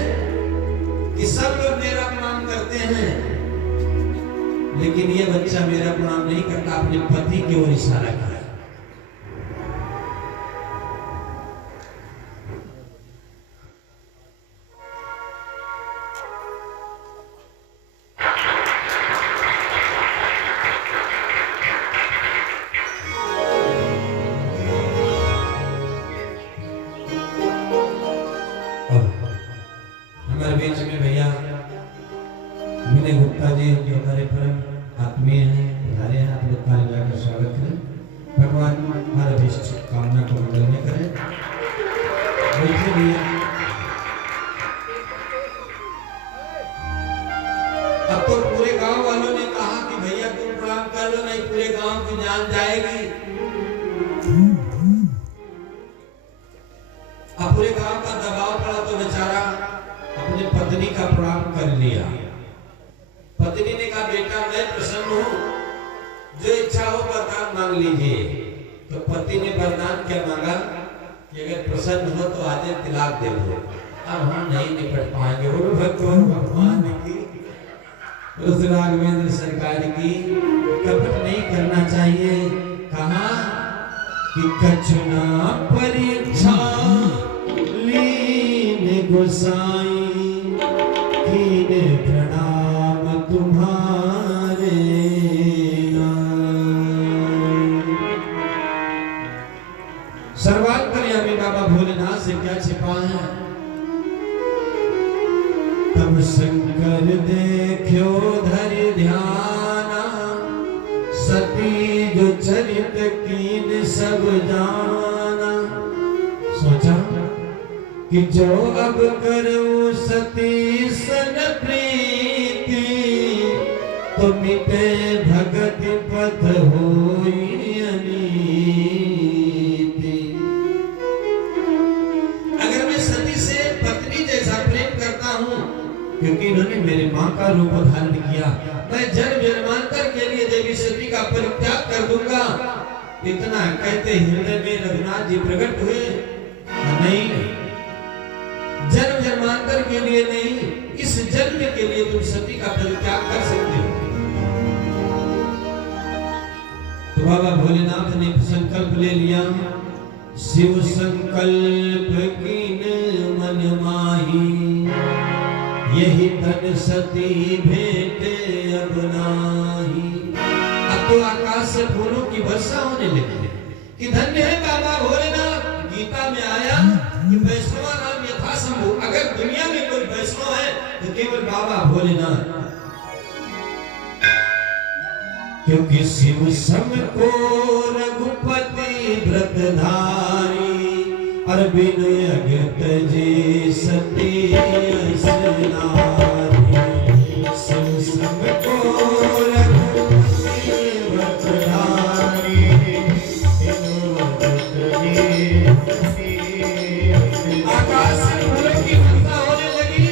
कि सब लोग मेरा प्रणाम करते हैं, लेकिन ये बच्चा मेरा प्रणाम नहीं करता, अपने पति की ओर इशारा किया। हमारे बीच में भैया विनय गुप्ता जी जो हमारे परम आत्मीय हैं, पधारे हैं, आप लोग ताली बजाकर स्वागत करें। भगवान हमारे अभिष्ट कामना को मंगल में करें। बैठे भैया। अब तो पूरे गांव वालों ने कहा कि भैया तुम प्रणाम कर लो, नहीं पूरे गांव की जान जाएगी। अब पूरे गांव का दबाव पड़ा तो बेचारा अपनी पत्नी का प्रणाम कर लिया। पत्नी ने कहा बेटा मैं प्रसन्न हूँ, जो इच्छा हो वरदान मांग लीजिए। तो पति ने वरदान क्या मांगा कि अगर प्रसन्न हो तो आज तिलाक दे दो। अब हम नहीं निपट पाएंगे। बोलो भगवान की, उस राघवेंद्र सरकार की। कपट नहीं करना चाहिए। कहा कि कछुना परीक्षा लीन गोसाई कीने प्रणाम तुम्हारे सर्वांतर्यामी बाबा भोलेनाथ से क्या छिपा है। तब शंकर देखो धरि ध्याना, सती जो चरित कीन सब जाना। सोचा कि जो अब करूं सती सन प्रीति, तो मिटे भगत पथ होई अनीति। अगर मैं सती से पत्नी जैसा प्रेम करता हूँ, क्योंकि इन्होंने मेरे माँ का रूप धारण किया, मैं जन्म जन्मांतर के लिए देवी सती का परित्याग कर दूंगा। इतना कहते हृदय में रघुनाथ जी प्रकट हुए। नहीं, जन्म जन्मांतर के लिए नहीं, इस जन्म के लिए तुम सती का परित्याग कर सकते हो। तो बाबा भोलेनाथ ने संकल्प ले लिया। शिव संकल्प कीन मन माही, यही तन सती भेंट अब नाही। अब तो आकाश से फूलों की वर्षा होने लगी कि धन्य है बाबा भोलेनाथ। गीता में आया कि वैष्णवा नाम यथासंभव। अगर दुनिया में कोई वैष्णव है तो केवल बाबा भोलेनाथ। क्योंकि शिव सम को रघुपति व्रतधारी, और बिनु अगत जी सती असनारी। शिव सम को रघुपति व्रतधारी, बिनु अगत जी आकाश से फूलों की वर्षा होने लगी।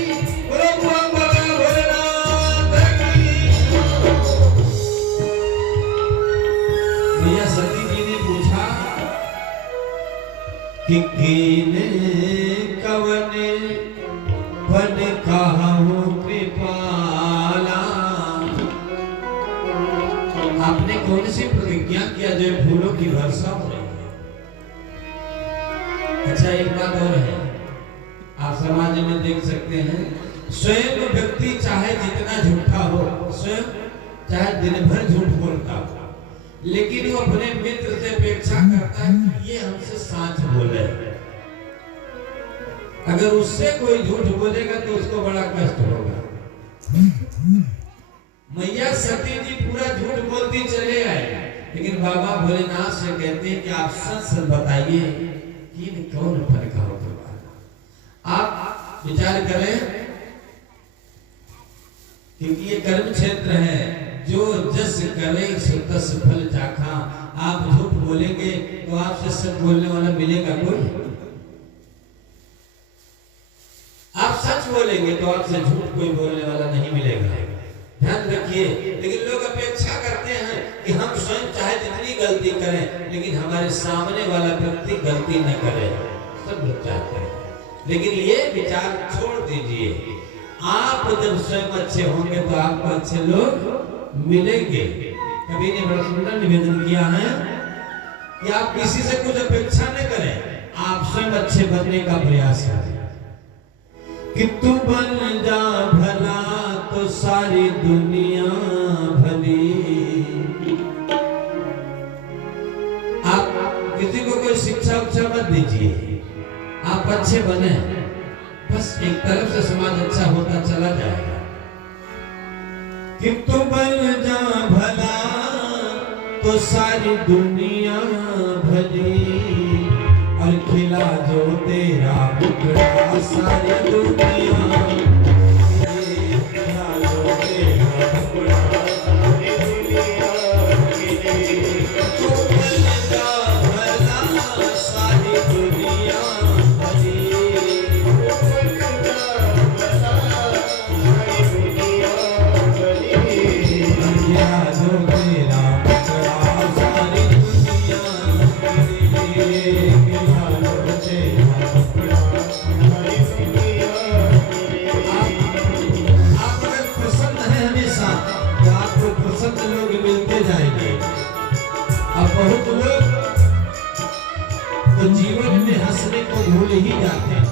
बोलो बाबा भोलेनाथ की। भैया सती जी ने पूछा कि कीने कवने बन कहूं कृपाला। आपने कौन सी प्रतिज्ञा किया जो फूलों की वर्षा हो रही है? अच्छा एक बात और है, आप समाज में देख सकते हैं, स्वयं व्यक्ति चाहे जितना झूठा हो, स्वयं चाहे दिन भर झूठ बोलता हो, लेकिन वो अपने मित्र से अपेक्षा करता है कि ये हमसे सच बोले। अगर उससे कोई झूठ बोलेगा तो उसको बड़ा कष्ट होगा। मैया सती जी पूरा झूठ बोलती चले आए, लेकिन बाबा भोलेनाथ से कहते हैं कि आप सच सच बताइए कि कौन फर्क हो। आप विचार करें, क्योंकि ये कर्म क्षेत्र है, जो जस करे सो तस फल चाखा। आप झूठ बोलेंगे तो आपसे सच बोलने वाला मिलेगा कोई? आप सच बोलेंगे तो आपसे झूठ कोई बोलने वाला नहीं मिलेगा। ध्यान रखिए। लेकिन लोग अपेक्षा करते हैं कि हम स्वयं चाहे जितनी गलती करें, लेकिन हमारे सामने वाला व्यक्ति गलती न करे। सब लोग चाहते हैं, लेकिन ये विचार छोड़ दीजिए। आप जब स्वयं अच्छे होंगे तो आपको अच्छे लोग मिलेंगे। कभी ने बड़ा सुंदर निवेदन किया है कि आप किसी से कुछ अपेक्षा न करें, आप स्वयं अच्छे बनने का प्रयास करें। कि तू बन जा भला तो सारी दुनिया भली। आप किसी को कोई शिक्षा उच्छा मत दीजिए, आप अच्छे बने, बस एक तरफ से समाज अच्छा होता चला जाएगा। कि तू बन जा भला तो सारी दुनिया भली, और खिला जो तेरा टुकड़ा सारी दुनिया, खिला जो तेरा टुकड़ा सारी दुनिया, तू बन जा भला सारी दुनिया भली, खिला जो तेरा बहुत लोग तो जीवन में हंसने को भूल ही जाते हैं,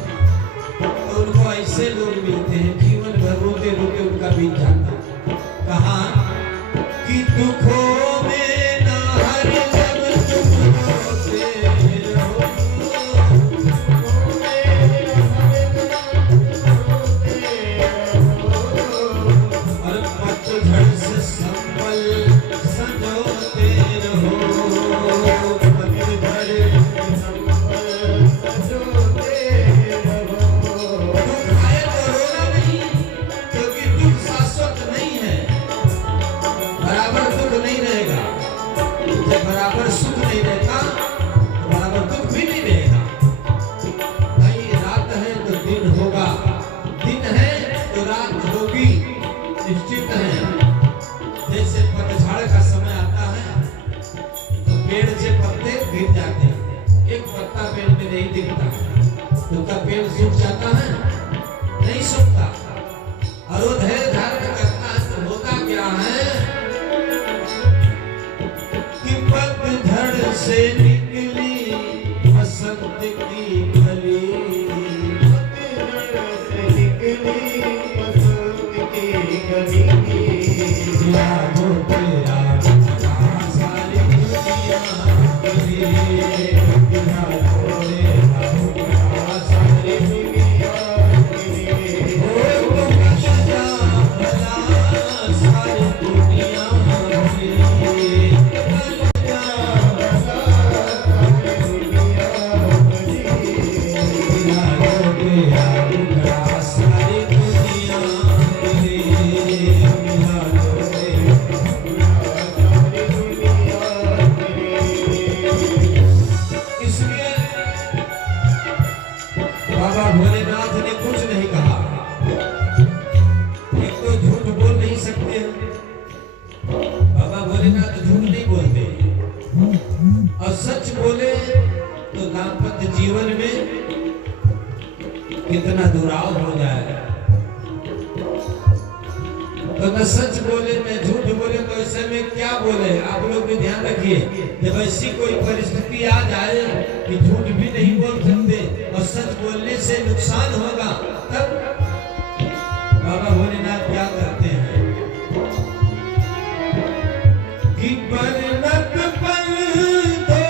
तो उनको ऐसे लोग मिलते हैं जीवन भर रोते रोते उनका बीत जाता है। कहा कि दुखों में ना हर दम तुम रोते रहो, और पतझड़ से संभल संजोते रहो, बराबर सुख नहीं रहता तो बराबर दुख भी नहीं रहेगा। भाई रात है तो दिन होगा, दिन है तो रात होगी, निश्चित है। जैसे पतझड़ का समय आता है तो पेड़ से पत्ते गिर जाते हैं, एक पत्ता पेड़ में नहीं दिखता, तो क्या पेड़ सूख जाता है? नहीं सूखता। और वो धैर्य धारण करता है तो होता क्या है से निकली बसंत की कली, से निकली बसंत की कली, खिला जो तेरा टुकड़ा सारी दुनिया भली, खिला जो तेरा टुकड़ा सारी दुनिया भली, ओ तुम जा भला सारी दुनिया भली, बाबा भोलेनाथ ने कुछ नहीं कहा। एक तो झूठ बोल नहीं सकते, बाबा भोलेनाथ झूठ नहीं बोलते, और सच बोले तो दाम्पत्य जीवन में कितना दुराव हो जाए। तो न सच बोले न झूठ बोले, तो ऐसे में क्या बोले? आप लोग भी ध्यान रखिए, जब ऐसी कोई परिस्थिति आ जाए कि झूठ भी नहीं बोल सकते और सच बोलने से नुकसान होगा, तब बाबा भोलेनाथ क्या करते हैं कि परिणत पल दो,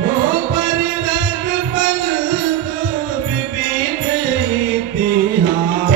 हो परिणत पल दो, विभिन्न इतिहास,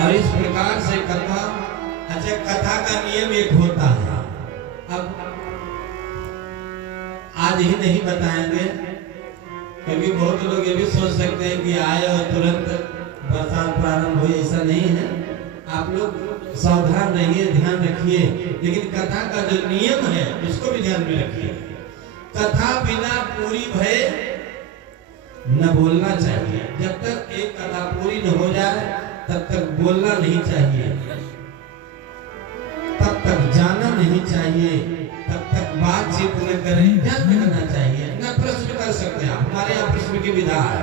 और इस प्रकार से कथा, अच्छा कथा का नियम एक होता है, अब आज ही नहीं बताएंगे क्योंकि बहुत लोग ये भी सोच सकते हैं कि आए और तुरंत बरसात प्रारंभ हुई, ऐसा नहीं है। आप लोग सावधान रहिए, ध्यान रखिए, लेकिन कथा का जो नियम है उसको भी ध्यान में रखिए। कथा बिना पूरी भय न बोलना चाहिए। जब तक एक कथा पूरी न हो जाए तब तक बोलना नहीं चाहिए, तब तक जाना नहीं चाहिए, तब तक बातचीत न करें, ध्यान रखना चाहिए। न प्रश्न कर सकते हैं, हमारे यहाँ प्रश्न की विधा है।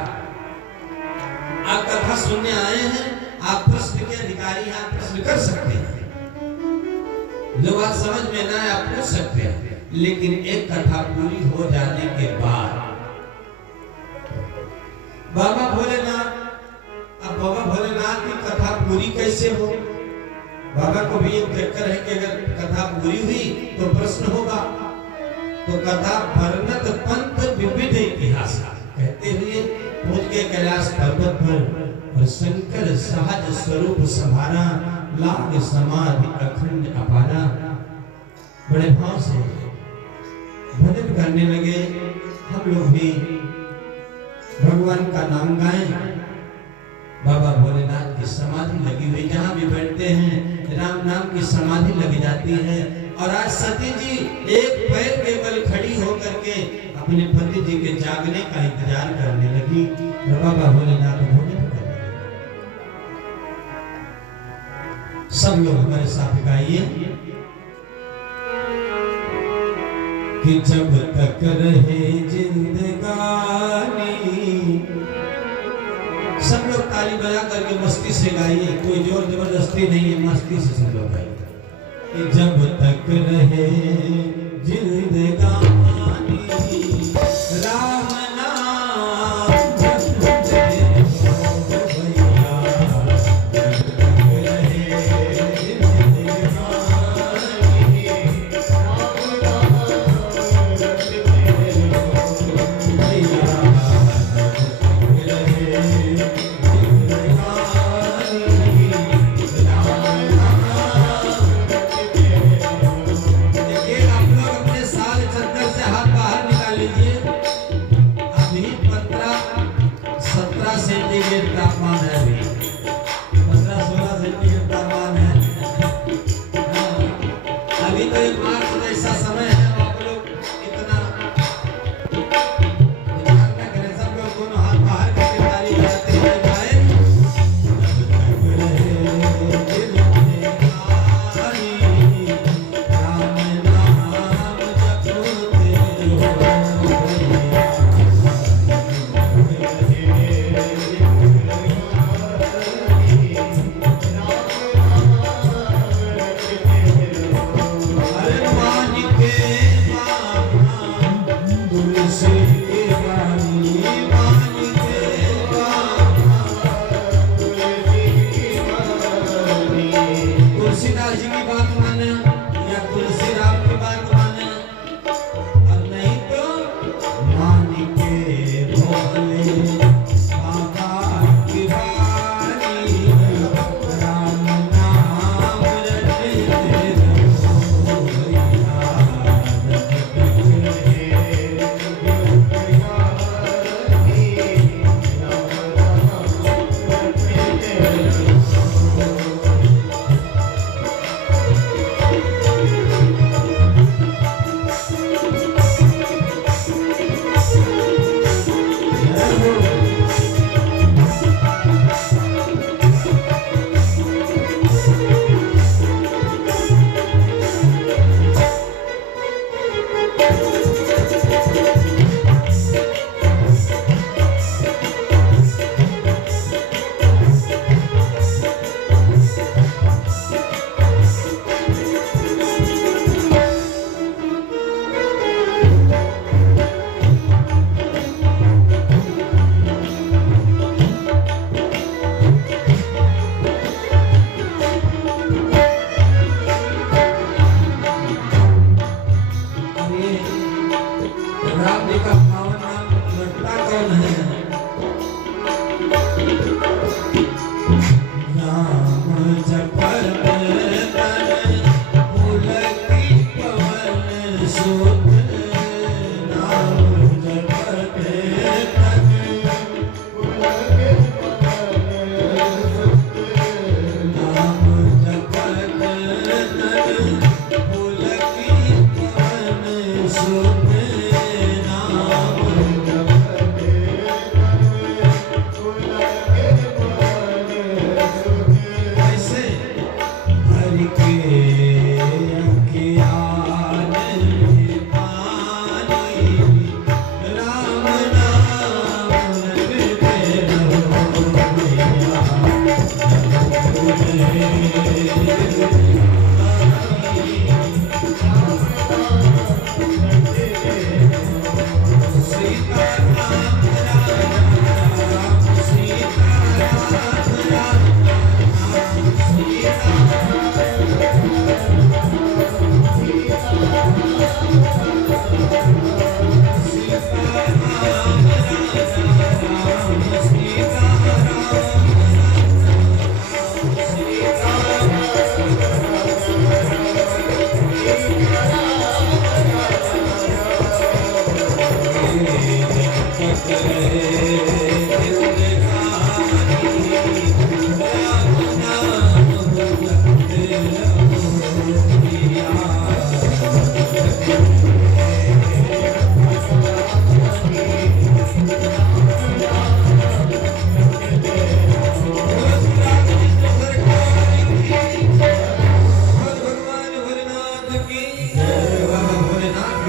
आप कथा सुनने आए हैं, आप प्रश्न के अधिकारी हैं, आप प्रश्न कर सकते हैं, जो बात समझ में ना आए आप पूछ सकते हैं, लेकिन एक कथा पूरी हो जाने के बाद बाबा भोलेनाथ, अब बाबा भोलेनाथ की कथा पूरी कैसे हो? बाबा को भी एक चक्कर है कि अगर कथा पूरी हुई तो प्रश्न होगा। तो कथा वर्णत पंथ विविध इतिहास कहते हुए पहुंच के कैलाश पर्वत पर और शंकर सहज स्वरूप संभारा, लाग समाधि अखंड अपारा। बड़े भाव से भजन करने लगे। हम लोग भी भगवान का नाम गाएं। बाबा भोलेनाथ की समाधि लगी हुई, जहां भी बैठते हैं राम नाम की समाधि लगी जाती है। और आज सती जी एक पैर के बल खड़ी होकर के अपने पति जी के जागने का इंतजार करने लगी। बाबा भोलेनाथ भोजन करने लगे। सब लोग हमारे साथ गाइए कि जब तक रहे जिंदगानी। सब लोग ताली बजा करके मस्ती से गाइए, कोई जोर जबरदस्ती नहीं है, मस्ती से सब लोग गाइए। जब तक रहे जिंदगानी राम नाम जपते हो भैया। जब तक रहे जिंदगानी राम नाम जपते हो भैया। लीजिए।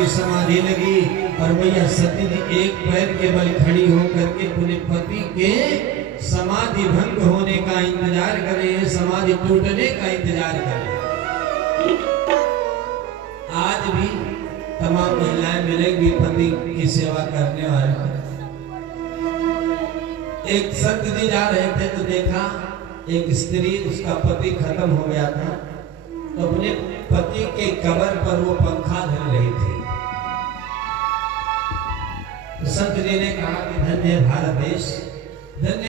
समाधि लगी और मैया सती जी एक पैर के बल खड़ी होकर के अपने पति के समाधि भंग होने का इंतजार कर रही है, समाधि टूटने का इंतजार कर रही है। आज भी तमाम महिलाएं मिलेंगी पति की सेवा करने वाले। एक संत जी जा रहे थे तो देखा एक स्त्री, उसका पति खत्म हो गया था, तो अपने पति के कबर पर वो पंखा धर रही थी। संत जी ने कहा कि धन्य भारत देश, धन्य